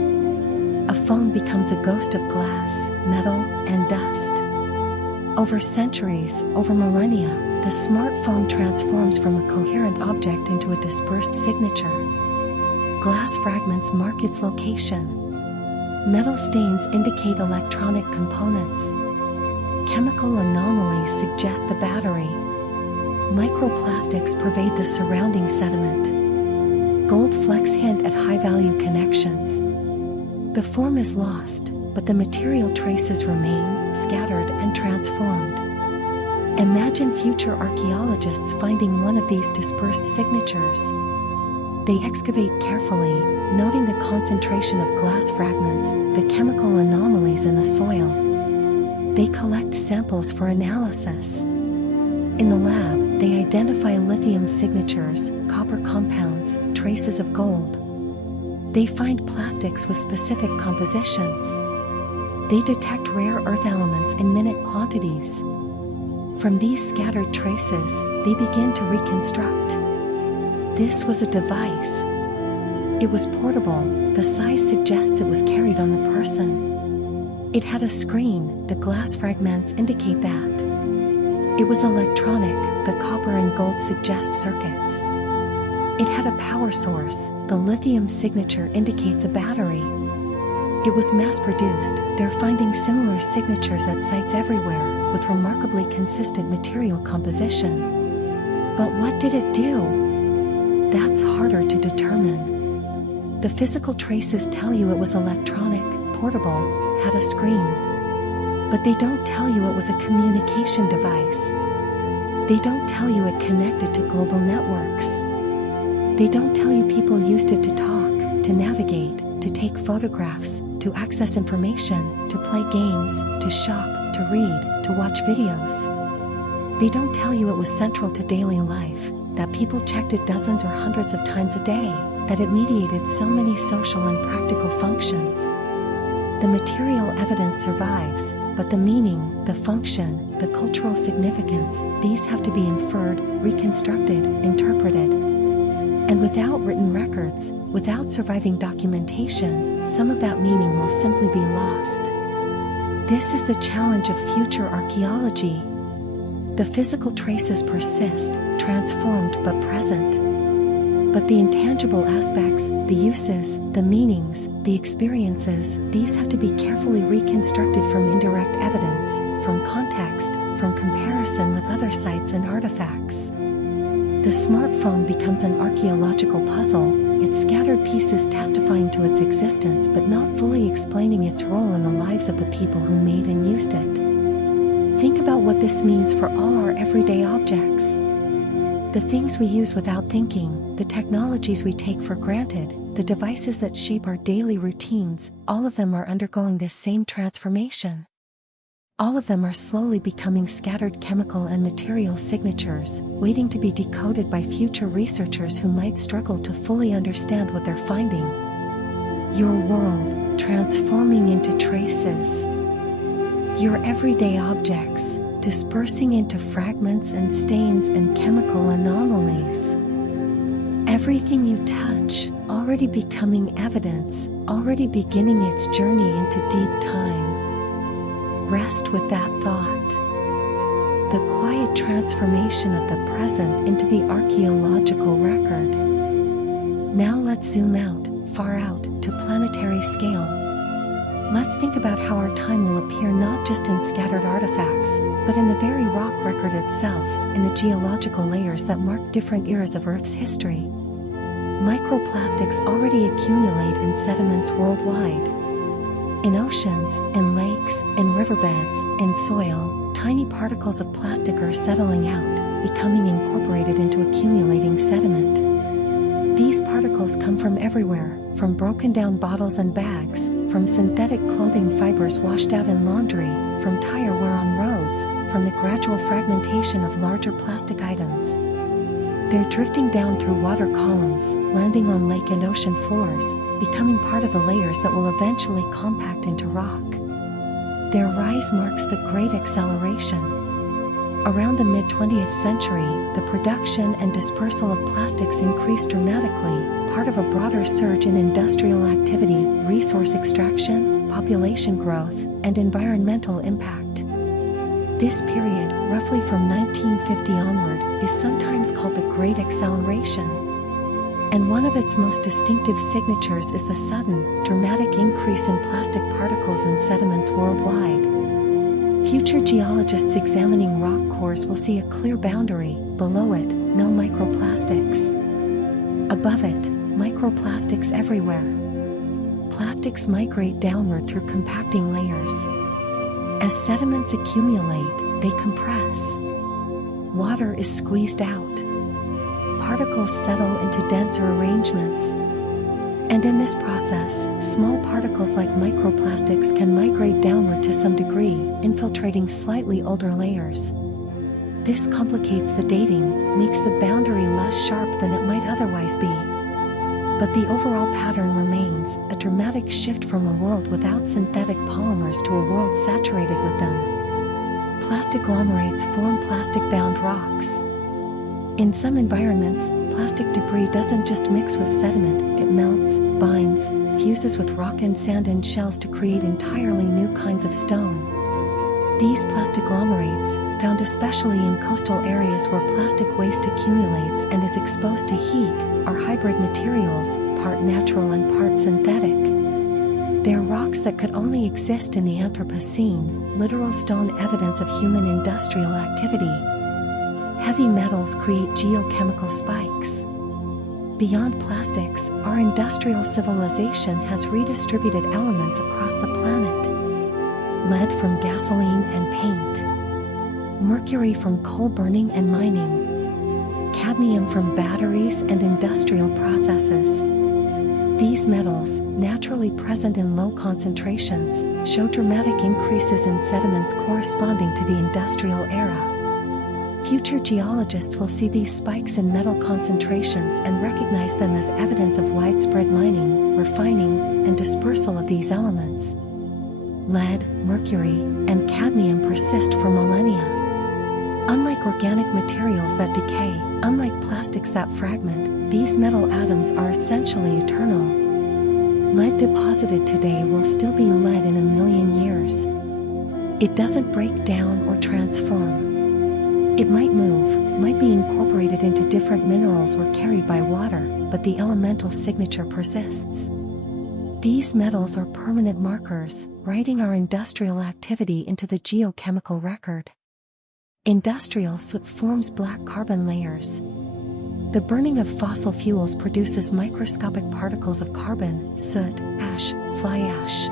A phone becomes a ghost of glass, metal, and dust. Over centuries, over millennia, the smartphone transforms from a coherent object into a dispersed signature. Glass fragments mark its location. Metal stains indicate electronic components. Chemical anomalies suggest the battery. Microplastics pervade the surrounding sediment. Gold flecks hint at high-value connections. The form is lost, but the material traces remain, scattered and transformed. Imagine future archaeologists finding one of these dispersed signatures. They excavate carefully, noting the concentration of glass fragments, the chemical anomalies in the soil. They collect samples for analysis. In the lab, they identify lithium signatures, copper compounds, traces of gold. They find plastics with specific compositions. They detect rare earth elements in minute quantities. From these scattered traces, they begin to reconstruct. This was a device. It was portable, the size suggests it was carried on the person. It had a screen, the glass fragments indicate that. It was electronic, the copper and gold suggest circuits. It had a power source, the lithium signature indicates a battery. It was mass-produced, they're finding similar signatures at sites everywhere, with remarkably consistent material composition. But what did it do? That's harder to determine. The physical traces tell you it was electronic, portable, had a screen. But they don't tell you it was a communication device. They don't tell you it connected to global networks. They don't tell you people used it to talk, to navigate, to take photographs, to access information, to play games, to shop, to read, to watch videos. They don't tell you it was central to daily life, that people checked it dozens or hundreds of times a day, that it mediated so many social and practical functions. The material evidence survives, but the meaning, the function, the cultural significance, these have to be inferred, reconstructed, interpreted. And without written records, without surviving documentation, some of that meaning will simply be lost. This is the challenge of future archaeology. The physical traces persist, transformed but present. But the intangible aspects, the uses, the meanings, the experiences, these have to be carefully reconstructed from indirect evidence, from context, from comparison with other sites and artifacts. The smartphone becomes an archaeological puzzle, its scattered pieces testifying to its existence but not fully explaining its role in the lives of the people who made and used it. Think about what this means for all our everyday objects. The things we use without thinking, the technologies we take for granted, the devices that shape our daily routines, all of them are undergoing this same transformation. All of them are slowly becoming scattered chemical and material signatures, waiting to be decoded by future researchers who might struggle to fully understand what they're finding. Your world, transforming into traces. Your everyday objects, dispersing into fragments and stains and chemical anomalies. Everything you touch, already becoming evidence, already beginning its journey into deep time. Rest with that thought. The quiet transformation of the present into the archaeological record. Now let's zoom out, far out, to planetary scale. Let's think about how our time will appear not just in scattered artifacts, but in the very rock record itself, in the geological layers that mark different eras of Earth's history. Microplastics already accumulate in sediments worldwide. In oceans, in lakes, in riverbeds, in soil, tiny particles of plastic are settling out, becoming incorporated into accumulating sediment. These particles come from everywhere, from broken down bottles and bags, from synthetic clothing fibers washed out in laundry, from tire wear on roads, from the gradual fragmentation of larger plastic items. They're drifting down through water columns, landing on lake and ocean floors, becoming part of the layers that will eventually compact into rock. Their rise marks the Great Acceleration. Around the mid-20th century, the production and dispersal of plastics increased dramatically, part of a broader surge in industrial activity, resource extraction, population growth, and environmental impact. This period, roughly from 1950 onward, is sometimes called the Great Acceleration. And one of its most distinctive signatures is the sudden, dramatic increase in plastic particles in sediments worldwide. Future geologists examining rock cores will see a clear boundary. Below it, no microplastics. Above it, microplastics everywhere. Plastics migrate downward through compacting layers. As sediments accumulate, they compress. Water is squeezed out. Particles settle into denser arrangements. And in this process, small particles like microplastics can migrate downward to some degree, infiltrating slightly older layers. This complicates the dating, makes the boundary less sharp than it might otherwise be. But the overall pattern remains, a dramatic shift from a world without synthetic polymers to a world saturated with them. Plastic agglomerates form plastic-bound rocks. In some environments, plastic debris doesn't just mix with sediment, it melts, binds, fuses with rock and sand and shells to create entirely new kinds of stone. These plastic agglomerates, found especially in coastal areas where plastic waste accumulates and is exposed to heat, are hybrid materials, part natural and part synthetic. They're rocks that could only exist in the Anthropocene, literal stone evidence of human industrial activity. Heavy metals create geochemical spikes. Beyond plastics, our industrial civilization has redistributed elements across the planet. Lead from gasoline and paint. Mercury from coal burning and mining. Cadmium from batteries and industrial processes. These metals, naturally present in low concentrations, show dramatic increases in sediments corresponding to the industrial era. Future geologists will see these spikes in metal concentrations and recognize them as evidence of widespread mining, refining, and dispersal of these elements. Lead, mercury, and cadmium persist for millennia. Unlike organic materials that decay, unlike plastics that fragment, these metal atoms are essentially eternal. Lead deposited today will still be lead in a million years. It doesn't break down or transform. It might move, might be incorporated into different minerals or carried by water, but the elemental signature persists. These metals are permanent markers, writing our industrial activity into the geochemical record. Industrial soot forms black carbon layers. The burning of fossil fuels produces microscopic particles of carbon, soot, ash, fly ash.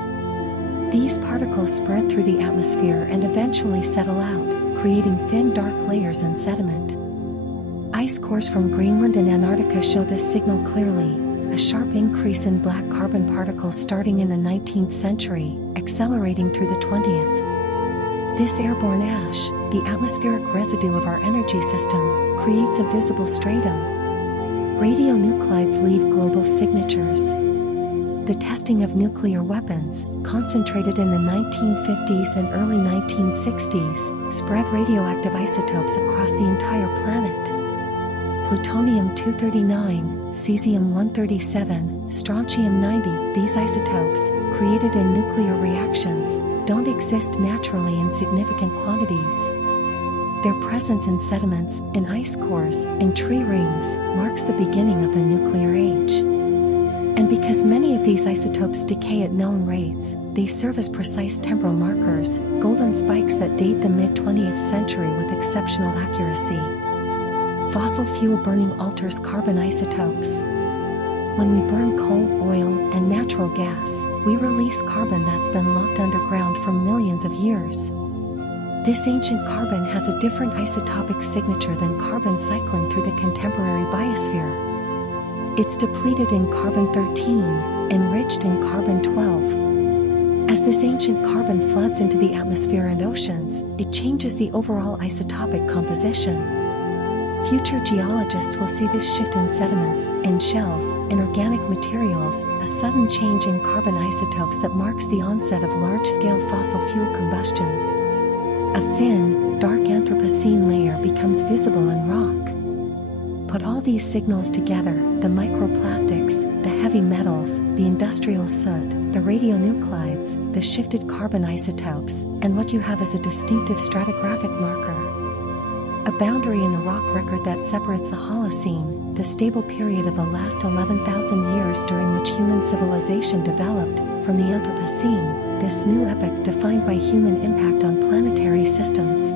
These particles spread through the atmosphere and eventually settle out, creating thin dark layers and sediment. Ice cores from Greenland and Antarctica show this signal clearly, a sharp increase in black carbon particles starting in the 19th century, accelerating through the 20th. This airborne ash, the atmospheric residue of our energy system, creates a visible stratum. Radionuclides leave global signatures. The testing of nuclear weapons, concentrated in the 1950s and early 1960s, spread radioactive isotopes across the entire planet. Plutonium-239, cesium-137, strontium-90, these isotopes, created in nuclear reactions, don't exist naturally in significant quantities. Their presence in sediments, in ice cores, in tree rings, marks the beginning of the nuclear age. And because many of these isotopes decay at known rates, they serve as precise temporal markers, golden spikes that date the mid-20th century with exceptional accuracy. Fossil fuel burning alters carbon isotopes. When we burn coal, oil, and natural gas, we release carbon that's been locked underground for millions of years. This ancient carbon has a different isotopic signature than carbon cycling through the contemporary biosphere. It's depleted in carbon-13, enriched in carbon-12. As this ancient carbon floods into the atmosphere and oceans, it changes the overall isotopic composition. Future geologists will see this shift in sediments, in shells, in organic materials, a sudden change in carbon isotopes that marks the onset of large-scale fossil fuel combustion. A thin, dark Anthropocene layer becomes visible in rock. Put all these signals together, the microplastics, the heavy metals, the industrial soot, the radionuclides, the shifted carbon isotopes, and what you have is a distinctive stratigraphic marker. A boundary in the rock record that separates the Holocene, the stable period of the last 11,000 years during which human civilization developed, from the Anthropocene, this new epoch defined by human impact on planetary systems.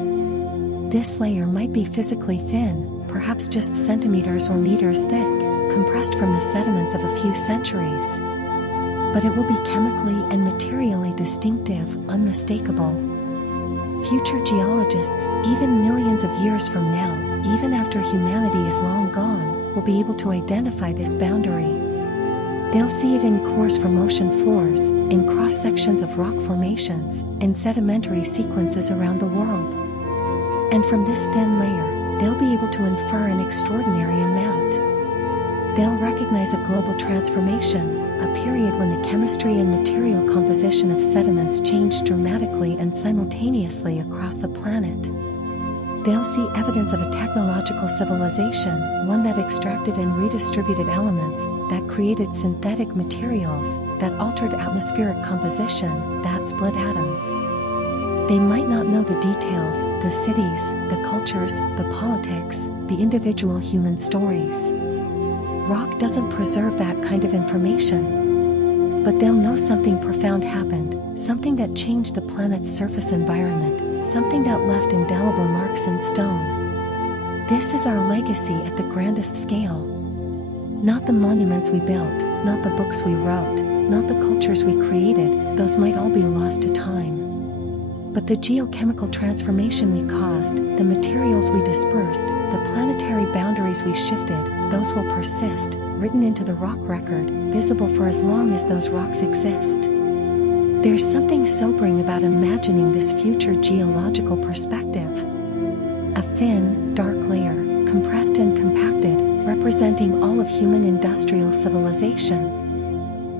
This layer might be physically thin, perhaps just centimeters or meters thick, compressed from the sediments of a few centuries. But it will be chemically and materially distinctive, unmistakable. Future geologists, even millions of years from now, even after humanity is long gone, will be able to identify this boundary. They'll see it in cores from ocean floors, in cross-sections of rock formations, in sedimentary sequences around the world. And from this thin layer, they'll be able to infer an extraordinary amount. They'll recognize a global transformation, a period when the chemistry and material composition of sediments changed dramatically and simultaneously across the planet. They'll see evidence of a technological civilization, one that extracted and redistributed elements, that created synthetic materials, that altered atmospheric composition, that split atoms. They might not know the details, the cities, the cultures, the politics, the individual human stories. Rock doesn't preserve that kind of information. But they'll know something profound happened, something that changed the planet's surface environment, something that left indelible marks in stone. This is our legacy at the grandest scale. Not the monuments we built, not the books we wrote, not the cultures we created, those might all be lost to time. But the geochemical transformation we caused, the materials we dispersed, the planetary boundaries we shifted, those will persist, written into the rock record, visible for as long as those rocks exist. There's something sobering about imagining this future geological perspective. A thin, dark layer, compressed and compacted, representing all of human industrial civilization.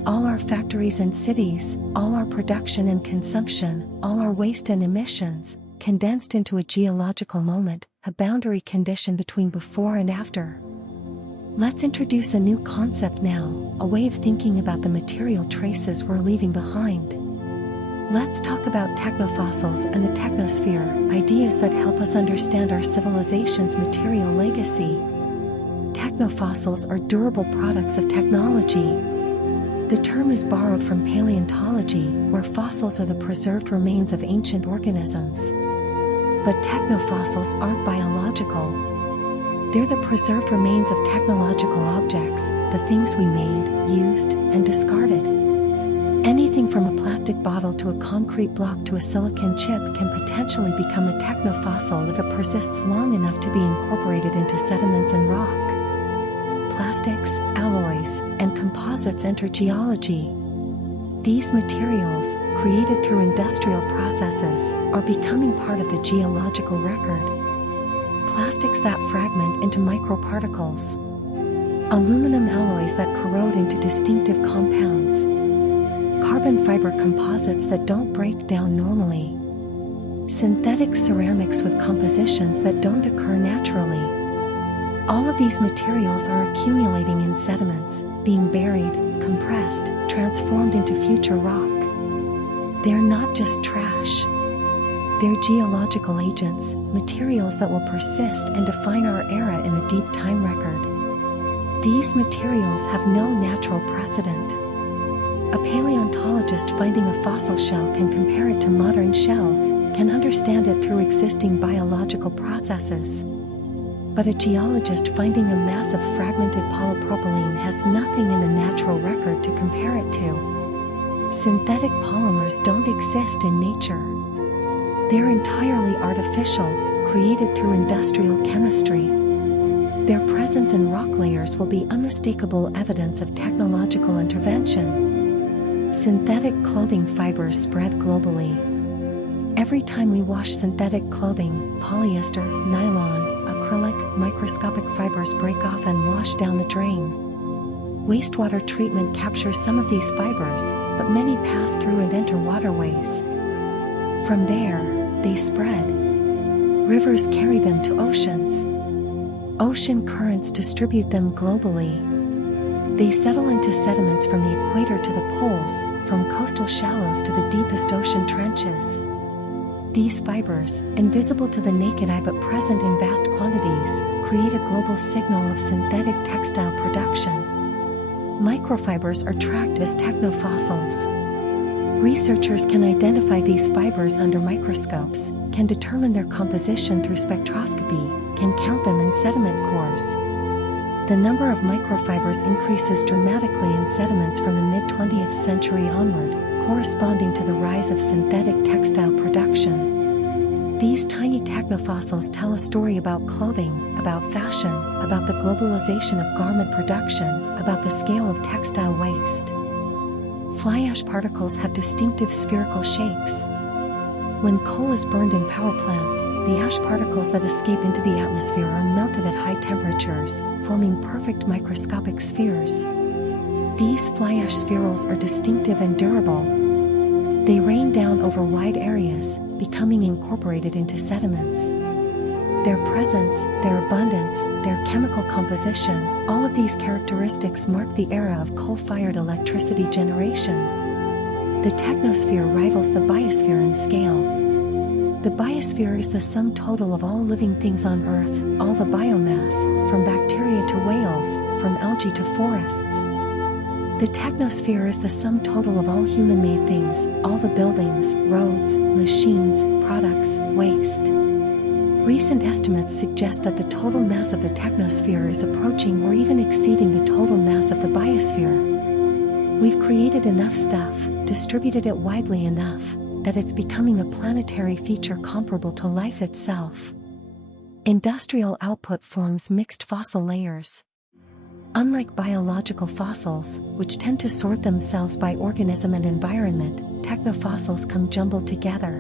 All our factories and cities, all our production and consumption, all our waste and emissions, condensed into a geological moment, a boundary condition between before and after. Let's introduce a new concept now, a way of thinking about the material traces we're leaving behind. Let's talk about technofossils and the technosphere, ideas that help us understand our civilization's material legacy. Technofossils are durable products of technology. The term is borrowed from paleontology, where fossils are the preserved remains of ancient organisms. But technofossils aren't biological. They're the preserved remains of technological objects, the things we made, used, and discarded. Anything from a plastic bottle to a concrete block to a silicon chip can potentially become a technofossil if it persists long enough to be incorporated into sediments and rock. Plastics, alloys, and composites enter geology. These materials, created through industrial processes, are becoming part of the geological record. Plastics that fragment into microparticles. Aluminum alloys that corrode into distinctive compounds. Carbon fiber composites that don't break down normally. Synthetic ceramics with compositions that don't occur naturally. All of these materials are accumulating in sediments, being buried, compressed, transformed into future rock. They're not just trash. They're geological agents, materials that will persist and define our era in the deep time record. These materials have no natural precedent. A paleontologist finding a fossil shell can compare it to modern shells, can understand it through existing biological processes. But a geologist finding a mass of fragmented polypropylene has nothing in the natural record to compare it to. Synthetic polymers don't exist in nature. They're entirely artificial, created through industrial chemistry. Their presence in rock layers will be unmistakable evidence of technological intervention. Synthetic clothing fibers spread globally. Every time we wash synthetic clothing, polyester, nylon, acrylic, microscopic fibers break off and wash down the drain. Wastewater treatment captures some of these fibers, but many pass through and enter waterways. From there, they spread. Rivers carry them to oceans. Ocean currents distribute them globally. They settle into sediments from the equator to the poles, from coastal shallows to the deepest ocean trenches. These fibers, invisible to the naked eye but present in vast quantities, create a global signal of synthetic textile production. Microfibers are tracked as technofossils. Researchers can identify these fibers under microscopes, can determine their composition through spectroscopy, can count them in sediment cores. The number of microfibers increases dramatically in sediments from the mid-20th century onward, corresponding to the rise of synthetic textile production. These tiny technofossils tell a story about clothing, about fashion, about the globalization of garment production, about the scale of textile waste. Fly ash particles have distinctive spherical shapes. When coal is burned in power plants, the ash particles that escape into the atmosphere are melted at high temperatures, forming perfect microscopic spheres. These fly ash spherules are distinctive and durable. They rain down over wide areas, becoming incorporated into sediments. Their presence, their abundance, their chemical composition, all of these characteristics mark the era of coal-fired electricity generation. The technosphere rivals the biosphere in scale. The biosphere is the sum total of all living things on Earth, all the biomass, from bacteria to whales, from algae to forests. The technosphere is the sum total of all human-made things, all the buildings, roads, machines, products, waste. Recent estimates suggest that the total mass of the technosphere is approaching or even exceeding the total mass of the biosphere. We've created enough stuff, distributed it widely enough, that it's becoming a planetary feature comparable to life itself. Industrial output forms mixed fossil layers. Unlike biological fossils, which tend to sort themselves by organism and environment, technofossils come jumbled together.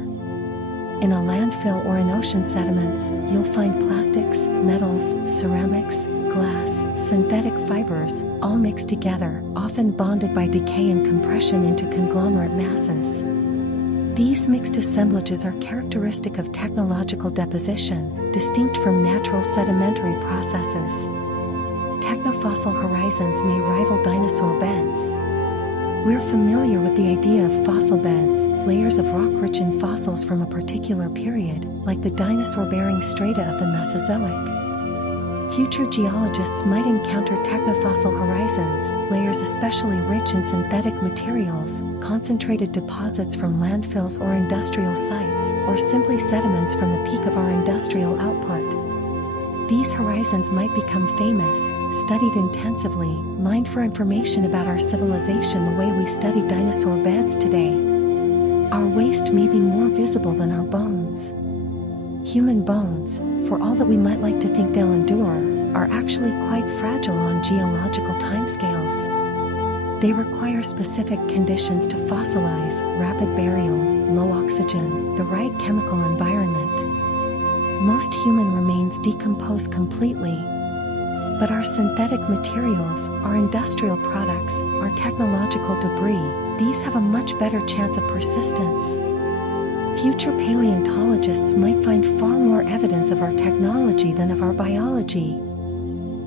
In a landfill or in ocean sediments, you'll find plastics, metals, ceramics, glass, synthetic fibers, all mixed together, often bonded by decay and compression into conglomerate masses. These mixed assemblages are characteristic of technological deposition, distinct from natural sedimentary processes. Technofossil horizons may rival dinosaur beds. We're familiar with the idea of fossil beds, layers of rock rich in fossils from a particular period, like the dinosaur-bearing strata of the Mesozoic. Future geologists might encounter technofossil horizons, layers especially rich in synthetic materials, concentrated deposits from landfills or industrial sites, or simply sediments from the peak of our industrial output. These horizons might become famous, studied intensively, mined for information about our civilization the way we study dinosaur beds today. Our waste may be more visible than our bones. Human bones, for all that we might like to think they'll endure, are actually quite fragile on geological timescales. They require specific conditions to fossilize: rapid burial, low oxygen, the right chemical environment. Most human remains decompose completely, but our synthetic materials, our industrial products, our technological debris, these have a much better chance of persistence. Future paleontologists might find far more evidence of our technology than of our biology.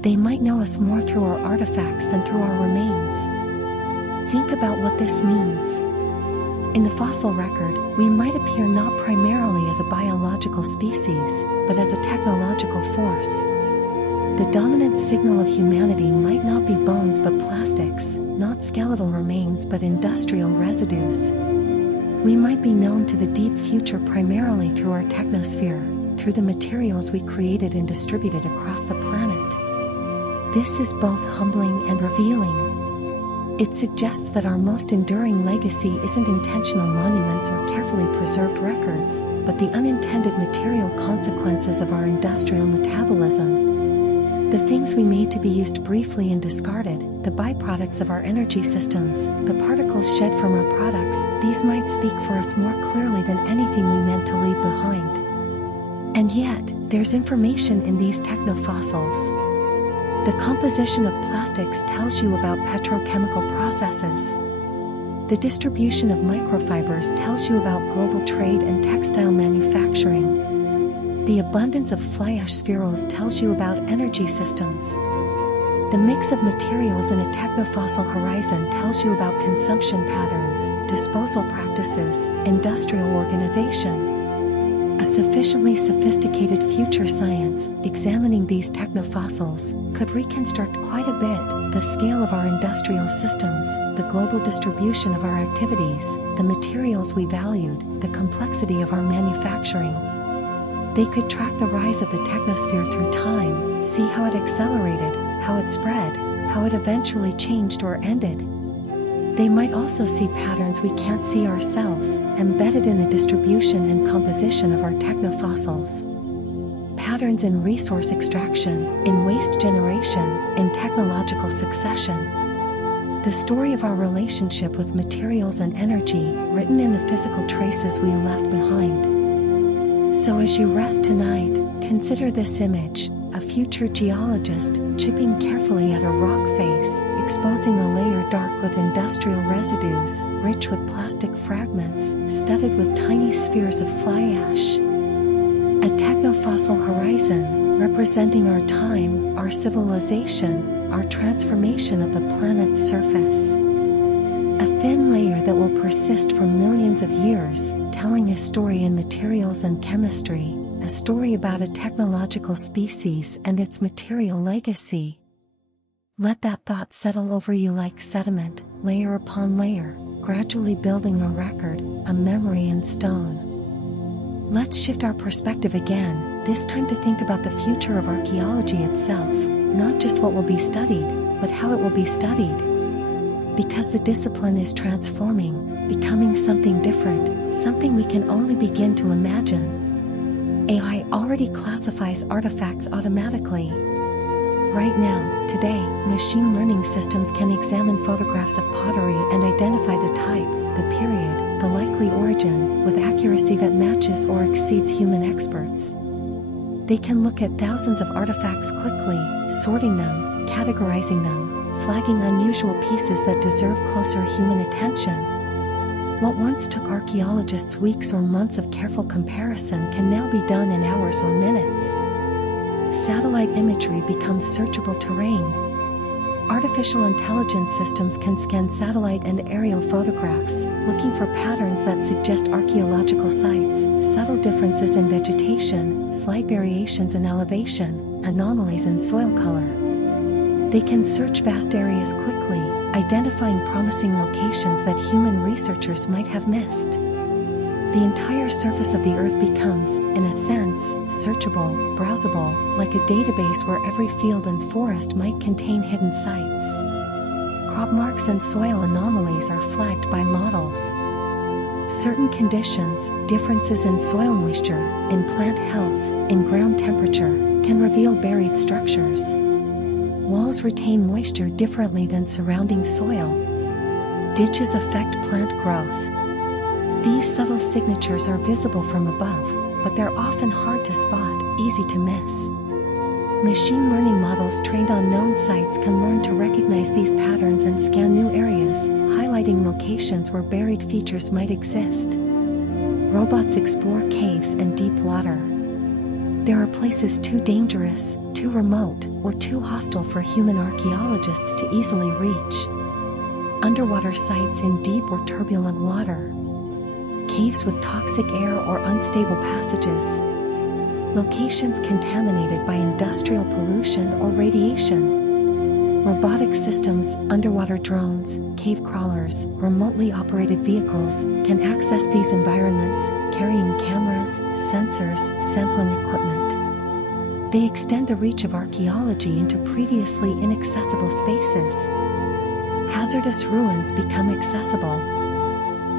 They might know us more through our artifacts than through our remains. Think about what this means. In the fossil record, we might appear not primarily as a biological species, but as a technological force. The dominant signal of humanity might not be bones but plastics, not skeletal remains but industrial residues. We might be known to the deep future primarily through our technosphere, through the materials we created and distributed across the planet. This is both humbling and revealing. It suggests that our most enduring legacy isn't intentional monuments or carefully preserved records, but the unintended material consequences of our industrial metabolism. The things we made to be used briefly and discarded, the byproducts of our energy systems, the particles shed from our products, these might speak for us more clearly than anything we meant to leave behind. And yet, there's information in these technofossils. The composition of plastics tells you about petrochemical processes. The distribution of microfibers tells you about global trade and textile manufacturing. The abundance of fly ash spherules tells you about energy systems. The mix of materials in a technofossil horizon tells you about consumption patterns, disposal practices, industrial organization. A sufficiently sophisticated future science, examining these technofossils, could reconstruct quite a bit: the scale of our industrial systems, the global distribution of our activities, the materials we valued, the complexity of our manufacturing. They could track the rise of the technosphere through time, see how it accelerated, how it spread, how it eventually changed or ended. They might also see patterns we can't see ourselves, embedded in the distribution and composition of our technofossils. Patterns in resource extraction, in waste generation, in technological succession. The story of our relationship with materials and energy, written in the physical traces we left behind. So as you rest tonight, consider this image: a future geologist chipping carefully at a rock face, exposing a layer dark with industrial residues, rich with plastic fragments, studded with tiny spheres of fly ash. A technofossil horizon, representing our time, our civilization, our transformation of the planet's surface. A thin layer that will persist for millions of years, telling a story in materials and chemistry, a story about a technological species and its material legacy. Let that thought settle over you like sediment, layer upon layer, gradually building a record, a memory in stone. Let's shift our perspective again, this time to think about the future of archaeology itself, not just what will be studied, but how it will be studied. Because the discipline is transforming, becoming something different, something we can only begin to imagine. AI already classifies artifacts automatically. Right now, today, machine learning systems can examine photographs of pottery and identify the type, the period, the likely origin, with accuracy that matches or exceeds human experts. They can look at thousands of artifacts quickly, sorting them, categorizing them, flagging unusual pieces that deserve closer human attention. What once took archaeologists weeks or months of careful comparison can now be done in hours or minutes. Satellite imagery becomes searchable terrain. Artificial intelligence systems can scan satellite and aerial photographs, looking for patterns that suggest archaeological sites, subtle differences in vegetation, slight variations in elevation, anomalies in soil color. They can search vast areas quickly, identifying promising locations that human researchers might have missed. The entire surface of the Earth becomes, in a sense, searchable, browsable, like a database where every field and forest might contain hidden sites. Crop marks and soil anomalies are flagged by models. Certain conditions, differences in soil moisture, in plant health, in ground temperature, can reveal buried structures. Walls retain moisture differently than surrounding soil. Ditches affect plant growth. These subtle signatures are visible from above, but they're often hard to spot, easy to miss. Machine learning models trained on known sites can learn to recognize these patterns and scan new areas, highlighting locations where buried features might exist. Robots explore caves and deep water. There are places too dangerous, too remote, or too hostile for human archaeologists to easily reach. Underwater sites in deep or turbulent water. Caves with toxic air or unstable passages. Locations contaminated by industrial pollution or radiation. Robotic systems, underwater drones, cave crawlers, remotely operated vehicles can access these environments, carrying cameras, sensors, sampling equipment. They extend the reach of archaeology into previously inaccessible spaces. Hazardous ruins become accessible.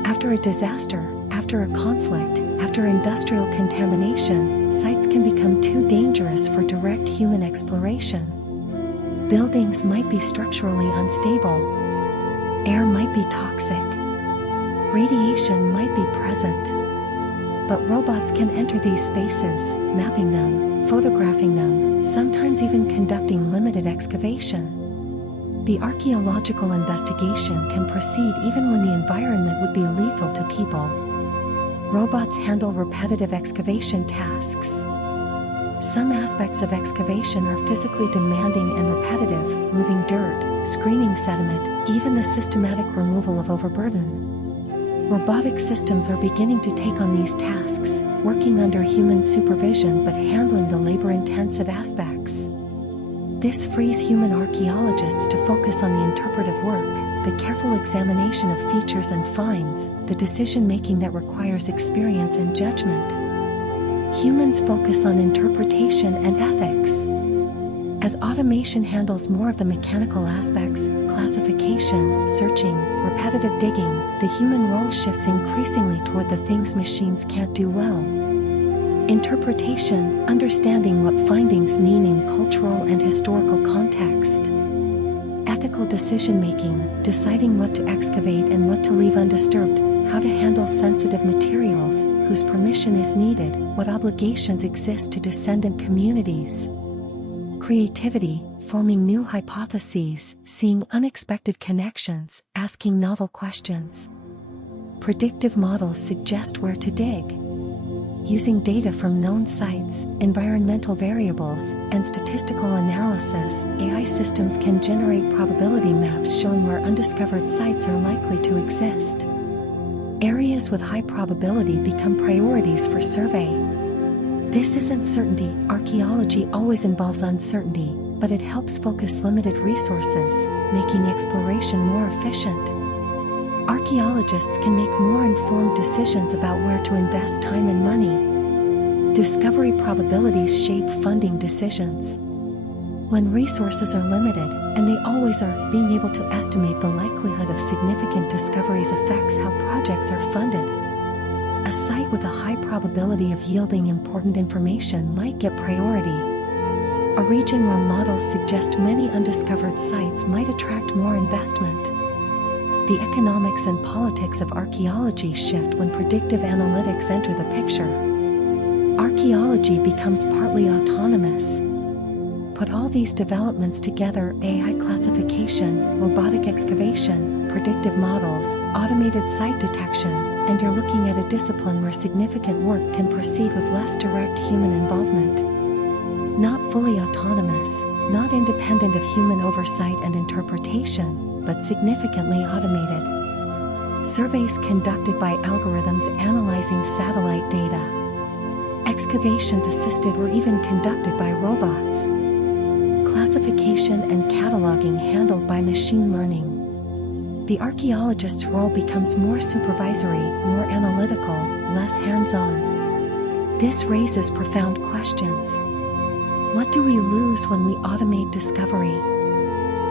After a disaster, after a conflict, after industrial contamination, sites can become too dangerous for direct human exploration. Buildings might be structurally unstable. Air might be toxic. Radiation might be present. But robots can enter these spaces, mapping them, photographing them, sometimes even conducting limited excavation. The archaeological investigation can proceed even when the environment would be lethal to people. Robots handle repetitive excavation tasks. Some aspects of excavation are physically demanding and repetitive, moving dirt, screening sediment, even the systematic removal of overburden. Robotic systems are beginning to take on these tasks, working under human supervision but handling the labor-intensive aspects. This frees human archaeologists to focus on the interpretive work, the careful examination of features and finds, the decision-making that requires experience and judgment. Humans focus on interpretation and ethics. As automation handles more of the mechanical aspects, classification, searching, repetitive digging, the human role shifts increasingly toward the things machines can't do well. Interpretation, understanding what findings mean in cultural and historical context. Ethical decision-making, deciding what to excavate and what to leave undisturbed, how to handle sensitive materials, whose permission is needed, what obligations exist to descendant communities. Creativity, forming new hypotheses, seeing unexpected connections, asking novel questions. Predictive models suggest where to dig. Using data from known sites, environmental variables, and statistical analysis, AI systems can generate probability maps showing where undiscovered sites are likely to exist. Areas with high probability become priorities for survey. This isn't certainty. Archaeology always involves uncertainty, but it helps focus limited resources, making exploration more efficient. Archaeologists can make more informed decisions about where to invest time and money. Discovery probabilities shape funding decisions. When resources are limited, and they always are, being able to estimate the likelihood of significant discoveries affects how projects are funded. A site with a high probability of yielding important information might get priority. A region where models suggest many undiscovered sites might attract more investment. The economics and politics of archaeology shift when predictive analytics enter the picture. Archaeology becomes partly autonomous. Put all these developments together: AI classification, robotic excavation, predictive models, automated site detection, and you're looking at a discipline where significant work can proceed with less direct human involvement. Not fully autonomous, not independent of human oversight and interpretation, but significantly automated. Surveys conducted by algorithms analyzing satellite data. Excavations assisted or even conducted by robots. Classification and cataloging handled by machine learning. The archaeologist's role becomes more supervisory, more analytical, less hands-on. This raises profound questions. What do we lose when we automate discovery?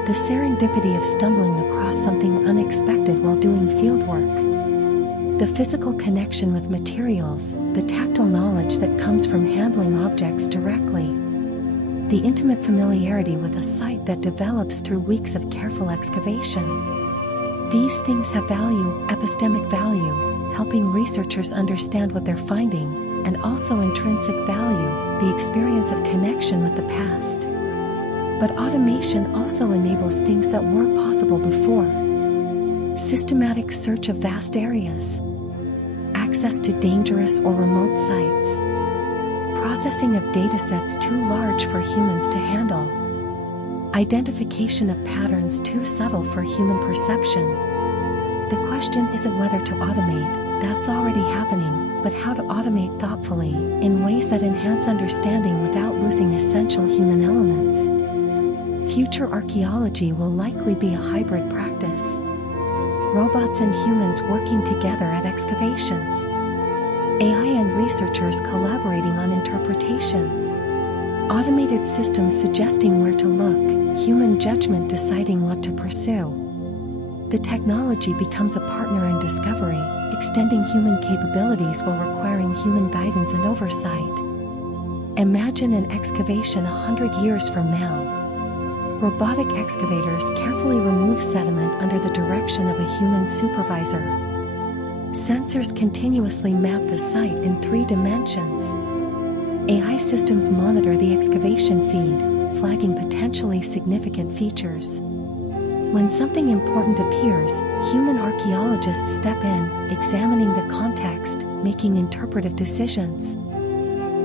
The serendipity of stumbling across something unexpected while doing fieldwork. The physical connection with materials, the tactile knowledge that comes from handling objects directly. The intimate familiarity with a site that develops through weeks of careful excavation. These things have value, epistemic value, helping researchers understand what they're finding, and also intrinsic value, the experience of connection with the past. But automation also enables things that weren't possible before. Systematic search of vast areas. Access to dangerous or remote sites. Processing of datasets too large for humans to handle. Identification of patterns too subtle for human perception. The question isn't whether to automate, that's already happening, but how to automate thoughtfully, in ways that enhance understanding without losing essential human elements. Future archaeology will likely be a hybrid practice. Robots and humans working together at excavations. AI and researchers collaborating on interpretation. Automated systems suggesting where to look, human judgment deciding what to pursue. The technology becomes a partner in discovery, extending human capabilities while requiring human guidance and oversight. Imagine an excavation 100 years from now. Robotic excavators carefully remove sediment under the direction of a human supervisor. Sensors continuously map the site in 3 dimensions. AI systems monitor the excavation feed, flagging potentially significant features. When something important appears, human archaeologists step in, examining the context, making interpretive decisions.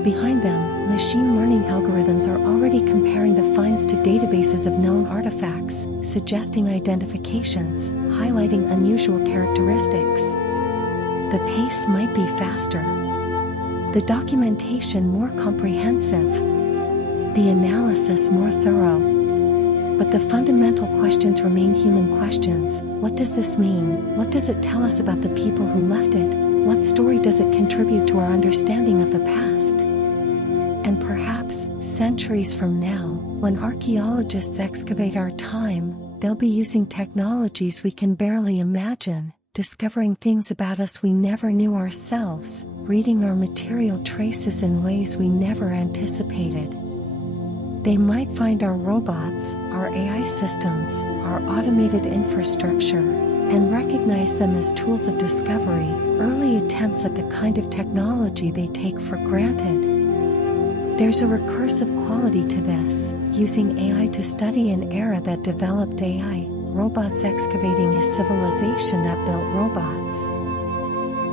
Behind them, machine learning algorithms are already comparing the finds to databases of known artifacts, suggesting identifications, highlighting unusual characteristics. The pace might be faster. The documentation more comprehensive. The analysis more thorough. But the fundamental questions remain human questions. What does this mean? What does it tell us about the people who left it? What story does it contribute to our understanding of the past? And perhaps, centuries from now, when archaeologists excavate our time, they'll be using technologies we can barely imagine, discovering things about us we never knew ourselves, reading our material traces in ways we never anticipated. They might find our robots, our AI systems, our automated infrastructure, and recognize them as tools of discovery, early attempts at the kind of technology they take for granted. There's a recursive quality to this, using AI to study an era that developed AI, robots excavating a civilization that built robots.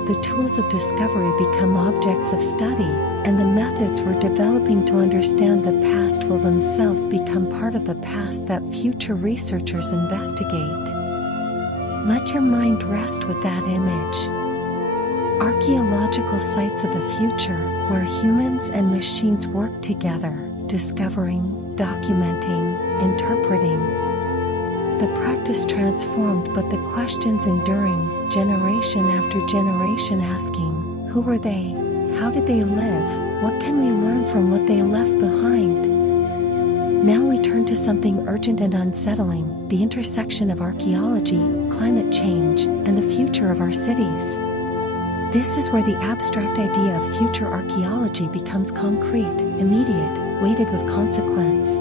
The tools of discovery become objects of study, and the methods we're developing to understand the past will themselves become part of the past that future researchers investigate. Let your mind rest with that image. Archaeological sites of the future, where humans and machines work together, discovering, documenting, interpreting. The practice transformed, but the questions enduring, generation after generation asking, who were they? How did they live? What can we learn from what they left behind? Now we turn to something urgent and unsettling, the intersection of archaeology, climate change, and the future of our cities. This is where the abstract idea of future archaeology becomes concrete, immediate, weighted with consequence.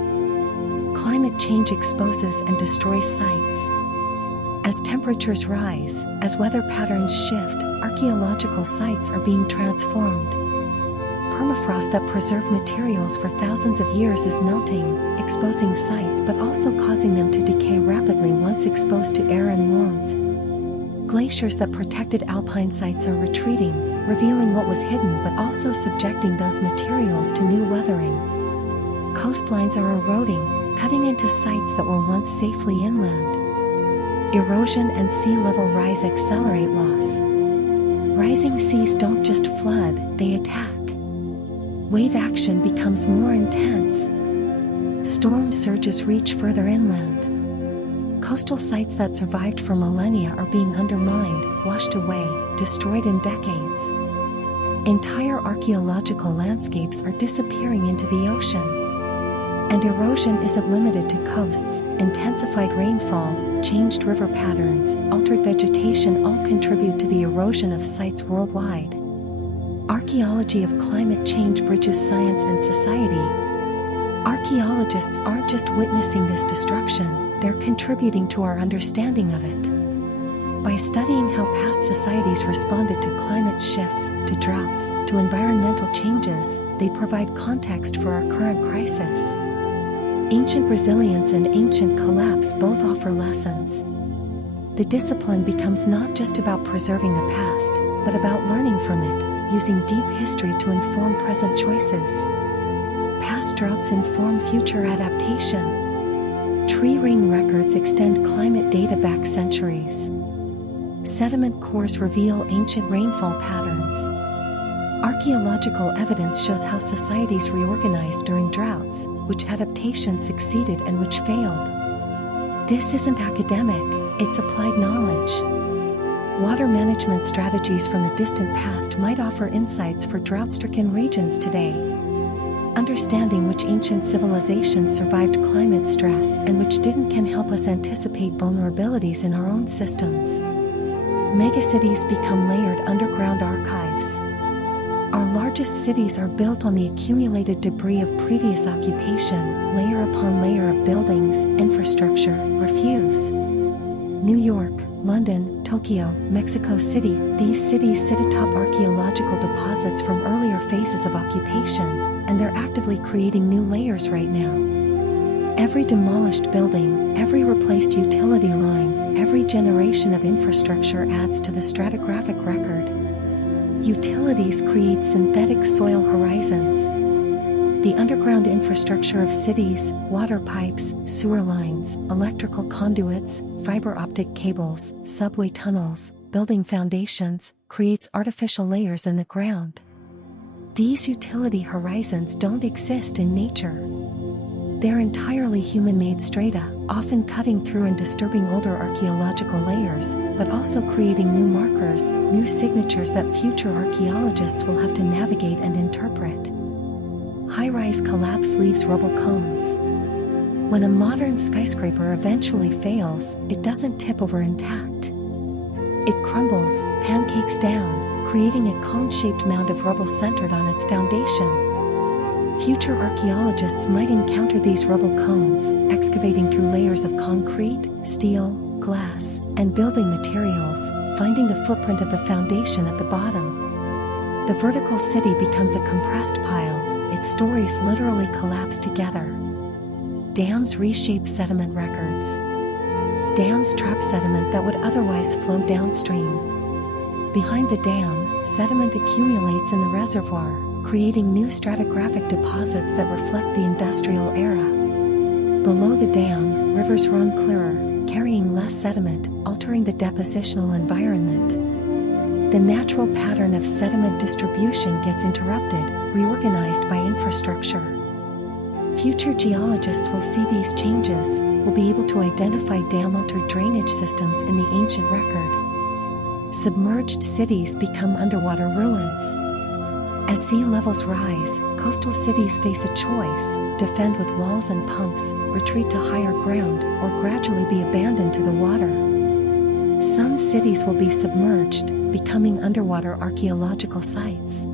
Climate change exposes and destroys sites. As temperatures rise, as weather patterns shift, archaeological sites are being transformed. Permafrost that preserved materials for thousands of years is melting, exposing sites but also causing them to decay rapidly once exposed to air and warmth. Glaciers that protected alpine sites are retreating, revealing what was hidden but also subjecting those materials to new weathering. Coastlines are eroding, cutting into sites that were once safely inland. Erosion and sea level rise accelerate loss. Rising seas don't just flood, they attack. Wave action becomes more intense. Storm surges reach further inland. Coastal sites that survived for millennia are being undermined, washed away, destroyed in decades. Entire archaeological landscapes are disappearing into the ocean. And erosion isn't limited to coasts. Intensified rainfall, changed river patterns, altered vegetation all contribute to the erosion of sites worldwide. Archaeology of climate change bridges science and society. Archaeologists aren't just witnessing this destruction, they're contributing to our understanding of it. By studying how past societies responded to climate shifts, to droughts, to environmental changes, they provide context for our current crisis. Ancient resilience and ancient collapse both offer lessons. The discipline becomes not just about preserving the past, but about learning from it, using deep history to inform present choices. Past droughts inform future adaptation. Tree ring records extend climate data back centuries. Sediment cores reveal ancient rainfall patterns. Archaeological evidence shows how societies reorganized during droughts, which adaptations succeeded and which failed. This isn't academic, it's applied knowledge. Water management strategies from the distant past might offer insights for drought-stricken regions today. Understanding which ancient civilizations survived climate stress and which didn't can help us anticipate vulnerabilities in our own systems. Megacities become layered underground archives. Our largest cities are built on the accumulated debris of previous occupation, layer upon layer of buildings, infrastructure, refuse. New York, London, Tokyo, Mexico City, these cities sit atop archaeological deposits from earlier phases of occupation, and they're actively creating new layers right now. Every demolished building, every replaced utility line, every generation of infrastructure adds to the stratigraphic record. Utilities create synthetic soil horizons. The underground infrastructure of cities, water pipes, sewer lines, electrical conduits, fiber optic cables, subway tunnels, building foundations, creates artificial layers in the ground. These utility horizons don't exist in nature. They're entirely human-made strata, often cutting through and disturbing older archaeological layers, but also creating new markers, new signatures that future archaeologists will have to navigate and interpret. High-rise collapse leaves rubble cones. When a modern skyscraper eventually fails, it doesn't tip over intact. It crumbles, pancakes down, creating a cone-shaped mound of rubble centered on its foundation. Future archaeologists might encounter these rubble cones, excavating through layers of concrete, steel, glass, and building materials, finding the footprint of the foundation at the bottom. The vertical city becomes a compressed pile, its stories literally collapse together. Dams reshape sediment records. Dams trap sediment that would otherwise flow downstream. Behind the dam, sediment accumulates in the reservoir, creating new stratigraphic deposits that reflect the industrial era. Below the dam, rivers run clearer, carrying less sediment, altering the depositional environment. The natural pattern of sediment distribution gets interrupted, reorganized by infrastructure. Future geologists will see these changes, will be able to identify dam-altered drainage systems in the ancient record. Submerged cities become underwater ruins. As sea levels rise, coastal cities face a choice: defend with walls and pumps, retreat to higher ground, or gradually be abandoned to the water. Some cities will be submerged, becoming underwater archaeological sites.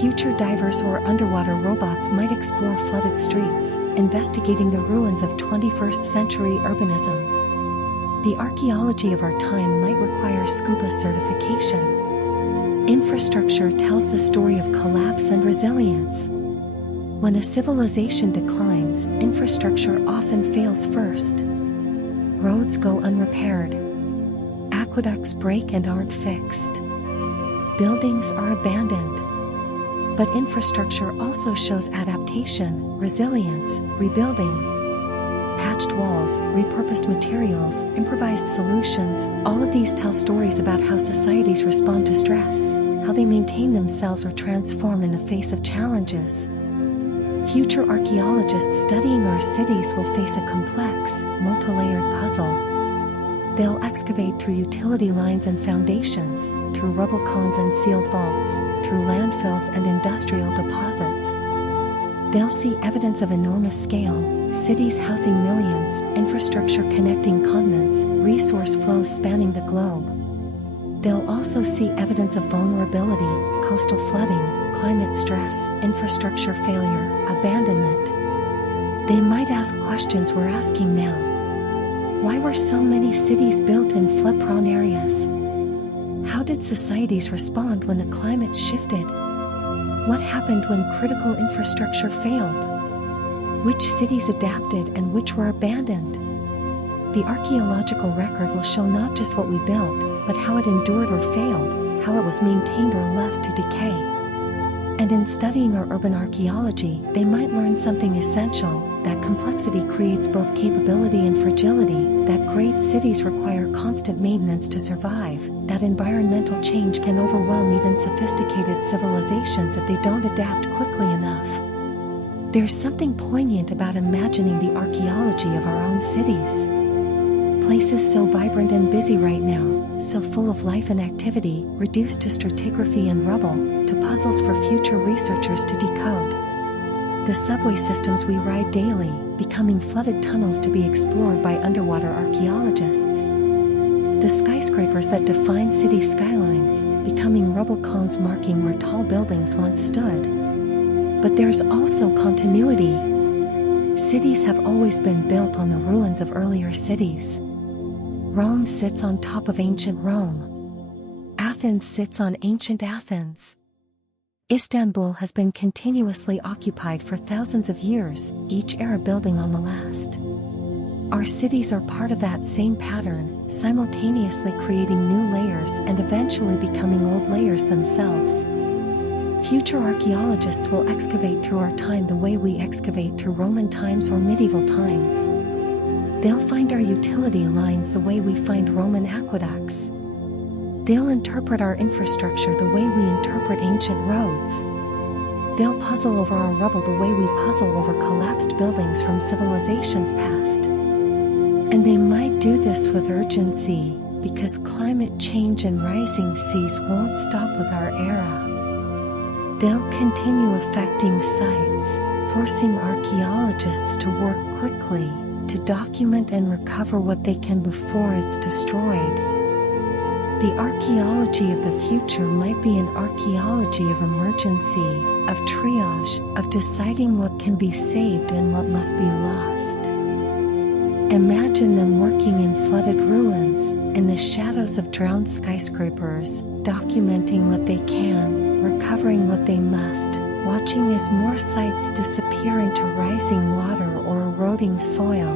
Future divers or underwater robots might explore flooded streets, investigating the ruins of 21st century urbanism. The archaeology of our time might require scuba certification. Infrastructure tells the story of collapse and resilience. When a civilization declines, infrastructure often fails first. Roads go unrepaired. Aqueducts break and aren't fixed. Buildings are abandoned. But infrastructure also shows adaptation, resilience, rebuilding. patched walls, repurposed materials, improvised solutions. All of these tell stories about how societies respond to stress, how they maintain themselves or transform in the face of challenges. Future archaeologists studying our cities will face a complex, multi-layered puzzle. They'll excavate through utility lines and foundations, through rubble cones and sealed vaults, through landfills and industrial deposits. They'll see evidence of enormous scale, cities housing millions, infrastructure connecting continents, resource flows spanning the globe. They'll also see evidence of vulnerability, coastal flooding, climate stress, infrastructure failure, abandonment. They might ask questions we're asking now. Why were so many cities built in flood-prone areas? How did societies respond when the climate shifted? What happened when critical infrastructure failed? Which cities adapted and which were abandoned? The archaeological record will show not just what we built, but how it endured or failed, how it was maintained or left to decay. And in studying our urban archaeology, they might learn something essential, that complexity creates both capability and fragility, that great cities require constant maintenance to survive, that environmental change can overwhelm even sophisticated civilizations if they don't adapt quickly enough. There's something poignant about imagining the archaeology of our own cities. Places so vibrant and busy right now, so full of life and activity, reduced to stratigraphy and rubble, to puzzles for future researchers to decode. The subway systems we ride daily, becoming flooded tunnels to be explored by underwater archaeologists. The skyscrapers that define city skylines, becoming rubble cones marking where tall buildings once stood. But there's also continuity. Cities have always been built on the ruins of earlier cities. Rome sits on top of ancient Rome. Athens sits on ancient Athens. Istanbul has been continuously occupied for thousands of years, each era building on the last. Our cities are part of that same pattern, simultaneously creating new layers and eventually becoming old layers themselves. Future archaeologists will excavate through our time the way we excavate through Roman times or medieval times. They'll find our utility lines the way we find Roman aqueducts. They'll interpret our infrastructure the way we interpret ancient roads. They'll puzzle over our rubble the way we puzzle over collapsed buildings from civilizations past. And they might do this with urgency, because climate change and rising seas won't stop with our era. They'll continue affecting sites, forcing archaeologists to work quickly, to document and recover what they can before it's destroyed. The archaeology of the future might be an archaeology of emergency, of triage, of deciding what can be saved and what must be lost. Imagine them working in flooded ruins, in the shadows of drowned skyscrapers, documenting what they can, recovering what they must, watching as more sites disappear into rising water or eroding soil.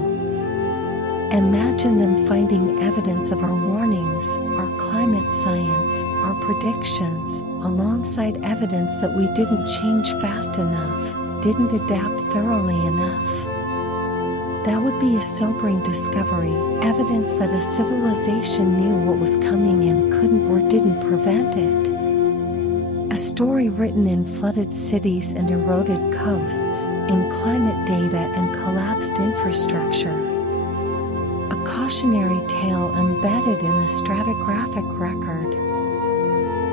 Imagine them finding evidence of our warnings, our climate science, our predictions, alongside evidence that we didn't change fast enough, didn't adapt thoroughly enough. That would be a sobering discovery, evidence that a civilization knew what was coming and couldn't or didn't prevent it. A story written in flooded cities and eroded coasts, in climate data and collapsed infrastructure. A cautionary tale embedded in the stratigraphic record.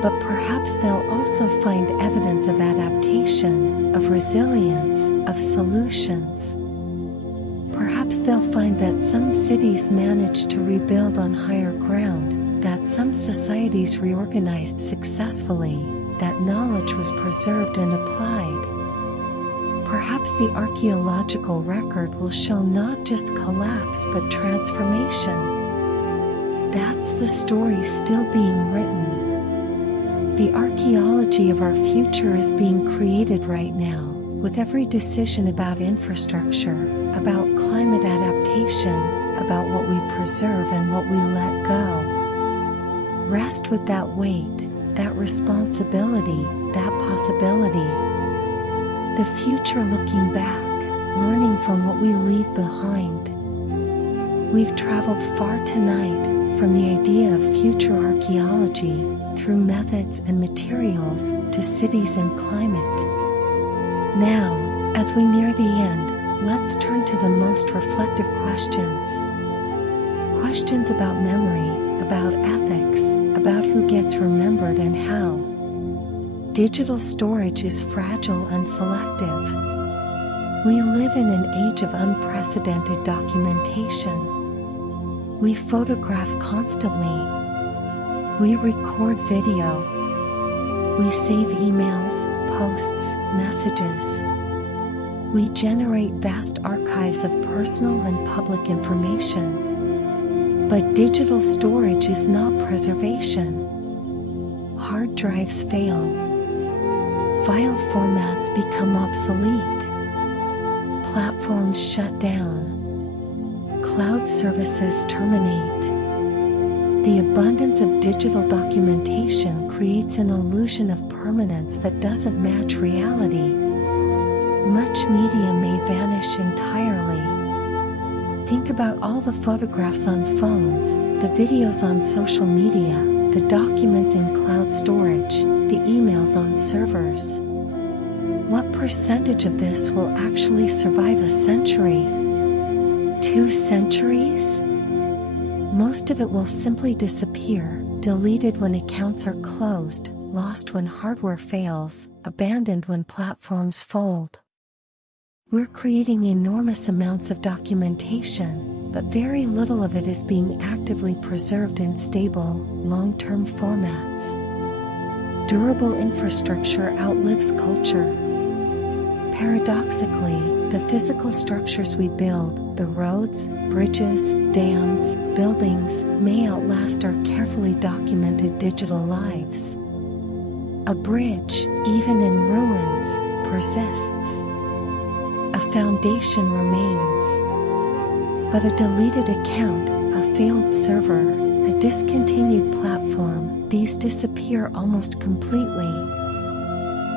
But perhaps they'll also find evidence of adaptation, of resilience, of solutions. Perhaps they'll find that some cities managed to rebuild on higher ground, that some societies reorganized successfully, that knowledge was preserved and applied. Perhaps the archaeological record will show not just collapse but transformation. That's the story still being written. The archaeology of our future is being created right now, with every decision about infrastructure, about climate adaptation, about what we preserve and what we let go. Rest with that weight, that responsibility, that possibility. The future looking back, learning from what we leave behind, We've traveled far tonight, from the idea of future archaeology, through methods and materials, to cities and climate. Now, as we near the end, let's turn to the most reflective questions. Questions about memory, about ethics, about who gets remembered and how. Digital storage is fragile and selective. We live in an age of unprecedented documentation. We photograph constantly. We record video. We save emails, posts, messages. We generate vast archives of personal and public information. But digital storage is not preservation. Hard drives fail. File formats become obsolete. Platforms shut down. Cloud services terminate. The abundance of digital documentation creates an illusion of permanence that doesn't match reality. Much media may vanish entirely. Think about all the photographs on phones, the videos on social media, the documents in cloud storage, the emails on servers. What percentage of this will actually survive a century? 2 centuries? Most of it will simply disappear, deleted when accounts are closed, lost when hardware fails, abandoned when platforms fold. We're creating enormous amounts of documentation, but very little of it is being actively preserved in stable, long-term formats. Durable infrastructure outlives culture. Paradoxically, the physical structures we build, the roads, bridges, dams, buildings, may outlast our carefully documented digital lives. A bridge, even in ruins, persists. A foundation remains. But a deleted account, a failed server, a discontinued platform, these disappear almost completely.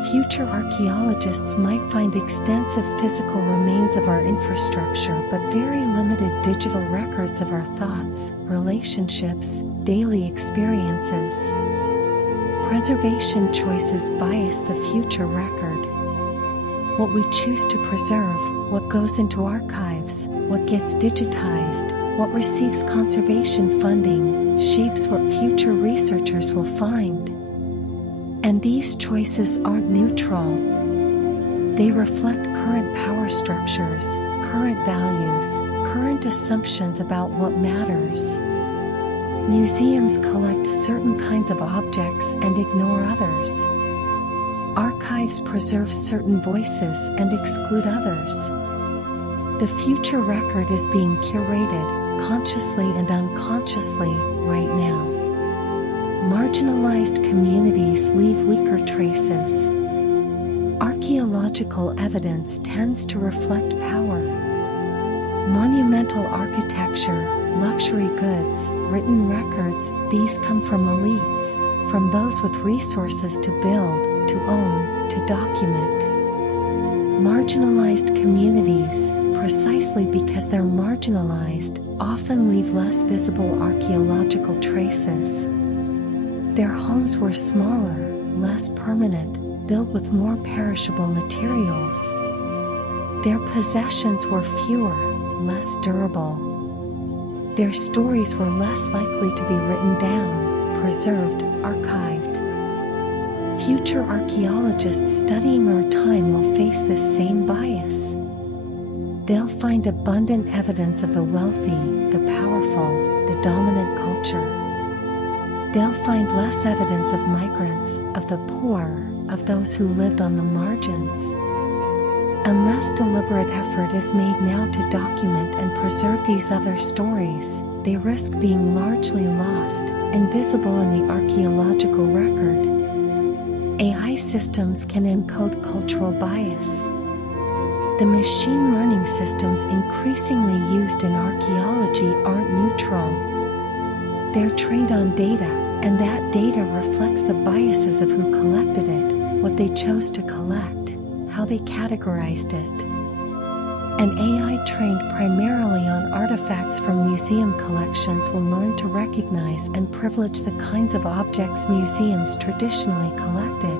Future archaeologists might find extensive physical remains of our infrastructure but very limited digital records of our thoughts, relationships, daily experiences. Preservation choices bias the future record. What we choose to preserve, what goes into archives, what gets digitized, what receives conservation funding, shapes what future researchers will find. And these choices aren't neutral. They reflect current power structures, current values, current assumptions about what matters. Museums collect certain kinds of objects and ignore others. Archives preserve certain voices and exclude others. The future record is being curated, consciously and unconsciously, right now. Marginalized communities leave weaker traces. Archaeological evidence tends to reflect power. Monumental architecture, luxury goods, written records, these come from elites, from those with resources to build, to own, to document. Marginalized communities, precisely because they're marginalized, often leave less visible archaeological traces. Their homes were smaller, less permanent, built with more perishable materials. Their possessions were fewer, less durable. Their stories were less likely to be written down, preserved, archived. Future archaeologists studying our time will face this same bias. They'll find abundant evidence of the wealthy, the powerful, the dominant culture. They'll find less evidence of migrants, of the poor, of those who lived on the margins. Unless deliberate effort is made now to document and preserve these other stories, they risk being largely lost, invisible in the archaeological record. AI systems can encode cultural bias. The machine learning systems increasingly used in archaeology aren't neutral. They're trained on data, and that data reflects the biases of who collected it, what they chose to collect, how they categorized it. An AI trained primarily on artifacts from museum collections will learn to recognize and privilege the kinds of objects museums traditionally collected.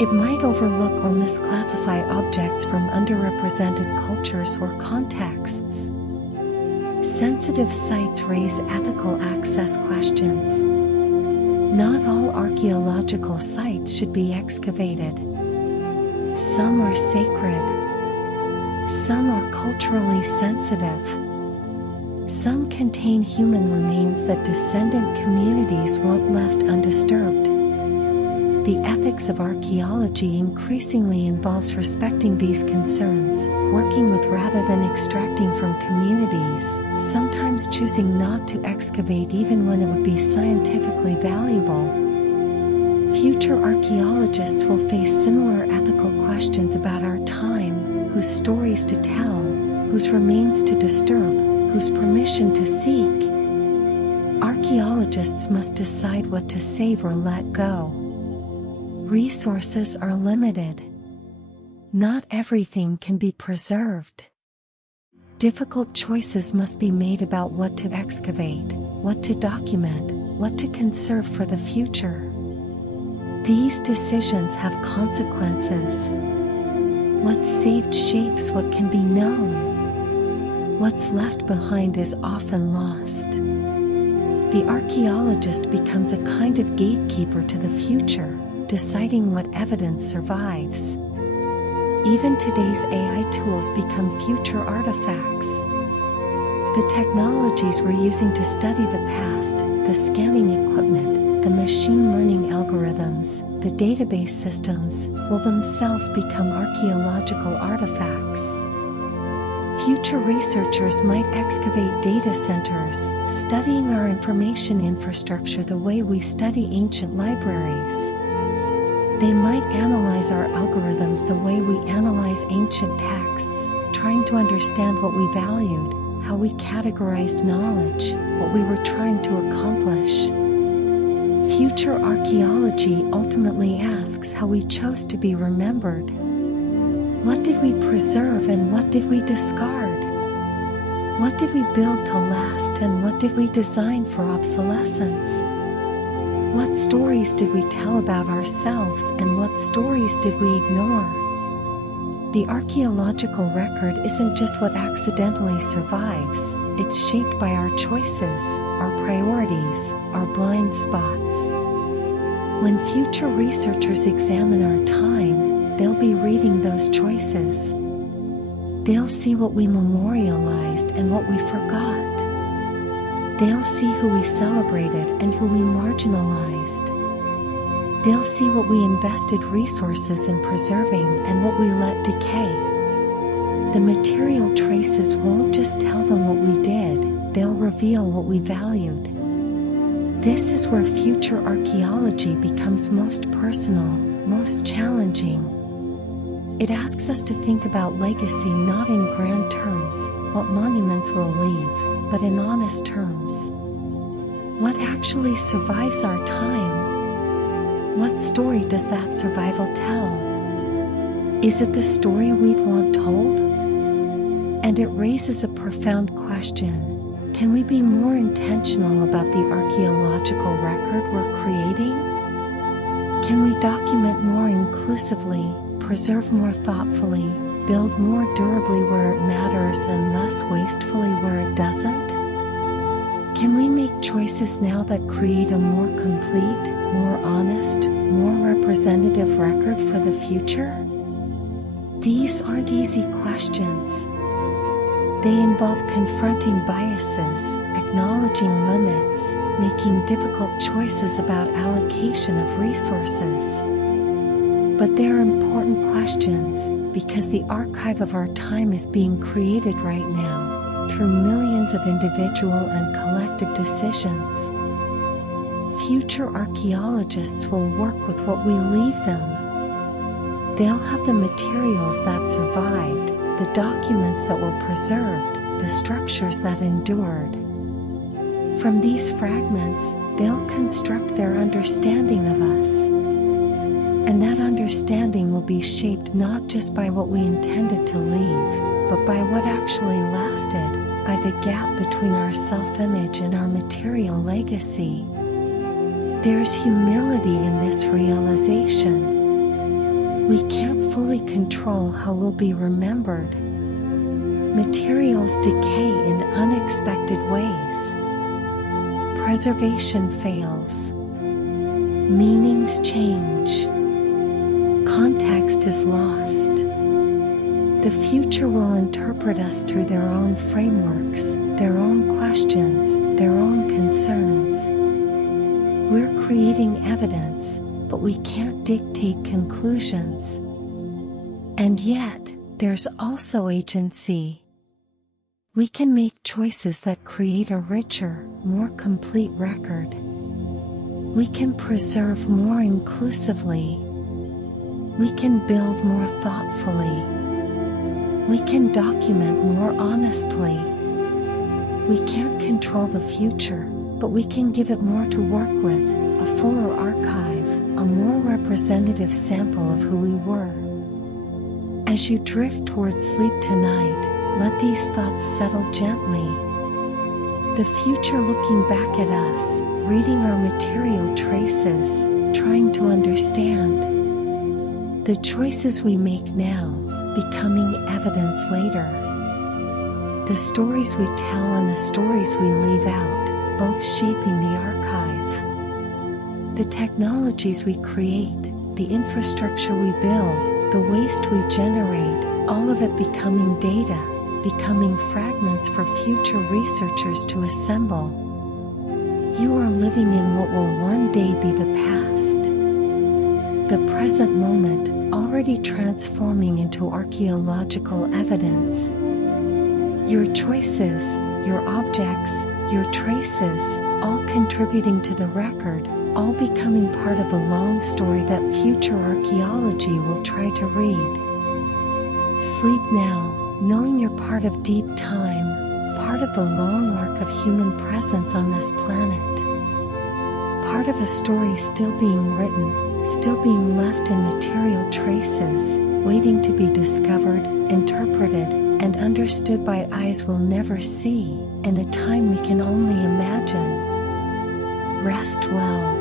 It might overlook or misclassify objects from underrepresented cultures or contexts. Sensitive sites raise ethical access questions. Not all archaeological sites should be excavated. Some are sacred. Some are culturally sensitive. Some contain human remains that descendant communities want left undisturbed. The ethics of archaeology increasingly involves respecting these concerns, working with rather than extracting from communities, sometimes choosing not to excavate even when it would be scientifically valuable. Future archaeologists will face similar ethical questions about our time, whose stories to tell, whose remains to disturb, whose permission to seek. Archaeologists must decide what to save or let go. Resources are limited. Not everything can be preserved. Difficult choices must be made about what to excavate, what to document, what to conserve for the future. These decisions have consequences. What's saved shapes what can be known. What's left behind is often lost. The archaeologist becomes a kind of gatekeeper to the future, deciding what evidence survives. Even today's AI tools become future artifacts. The technologies we're using to study the past, the scanning equipment, the machine learning algorithms, the database systems, will themselves become archaeological artifacts. Future researchers might excavate data centers, studying our information infrastructure the way we study ancient libraries. They might analyze our algorithms the way we analyze ancient texts, trying to understand what we valued, how we categorized knowledge, what we were trying to accomplish. Future archaeology ultimately asks how we chose to be remembered. What did we preserve and what did we discard? What did we build to last and what did we design for obsolescence? What stories did we tell about ourselves and what stories did we ignore? The archaeological record isn't just what accidentally survives, it's shaped by our choices, our priorities, our blind spots. When future researchers examine our time, they'll be reading those choices. They'll see what we memorialized and what we forgot. They'll see who we celebrated and who we marginalized. They'll see what we invested resources in preserving and what we let decay. The material traces won't just tell them what we did, they'll reveal what we valued. This is where future archaeology becomes most personal, most challenging. It asks us to think about legacy not in grand terms, what monuments will leave, but in honest terms. What actually survives our time? What story does that survival tell? Is it the story we'd want told? And it raises a profound question. Can we be more intentional about the archaeological record we're creating? Can we document more inclusively, preserve more thoughtfully, build more durably where it matters and less wastefully where it doesn't? Can we make choices now that create a more complete, more honest, more representative record for the future? These aren't easy questions. They involve confronting biases, acknowledging limits, making difficult choices about allocation of resources. But they're important questions, because the archive of our time is being created right now, through millions of individual and collective decisions. Future archaeologists will work with what we leave them. They'll have the materials that survived, the documents that were preserved, the structures that endured. From these fragments, they'll construct their understanding of us. And that understanding will be shaped not just by what we intended to leave, but by what actually lasted, by the gap between our self-image and our material legacy. There's humility in this realization. We can't fully control how we'll be remembered. Materials decay in unexpected ways. Preservation fails. Meanings change. Context is lost. The future will interpret us through their own frameworks, their own questions, their own concerns. We're creating evidence, but we can't dictate conclusions. And yet, there's also agency. We can make choices that create a richer, more complete record. We can preserve more inclusively. We can build more thoughtfully. We can document more honestly. We can't control the future, but we can give it more to work with, a fuller archive, a more representative sample of who we were. As you drift towards sleep tonight, let these thoughts settle gently. The future looking back at us, reading our material traces, trying to understand. The choices we make now, becoming evidence later. The stories we tell and the stories we leave out, both shaping the archive. The technologies we create, the infrastructure we build, the waste we generate, all of it becoming data, becoming fragments for future researchers to assemble. You are living in what will one day be the past. The present moment, already transforming into archaeological evidence. Your choices, your objects, your traces, all contributing to the record, all becoming part of a long story that future archaeology will try to read. Sleep now, knowing you're part of deep time, part of the long arc of human presence on this planet. Part of a story still being written, still being left in material traces, waiting to be discovered, interpreted, and understood by eyes we'll never see, in a time we can only imagine. Rest well.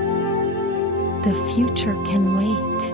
The future can wait.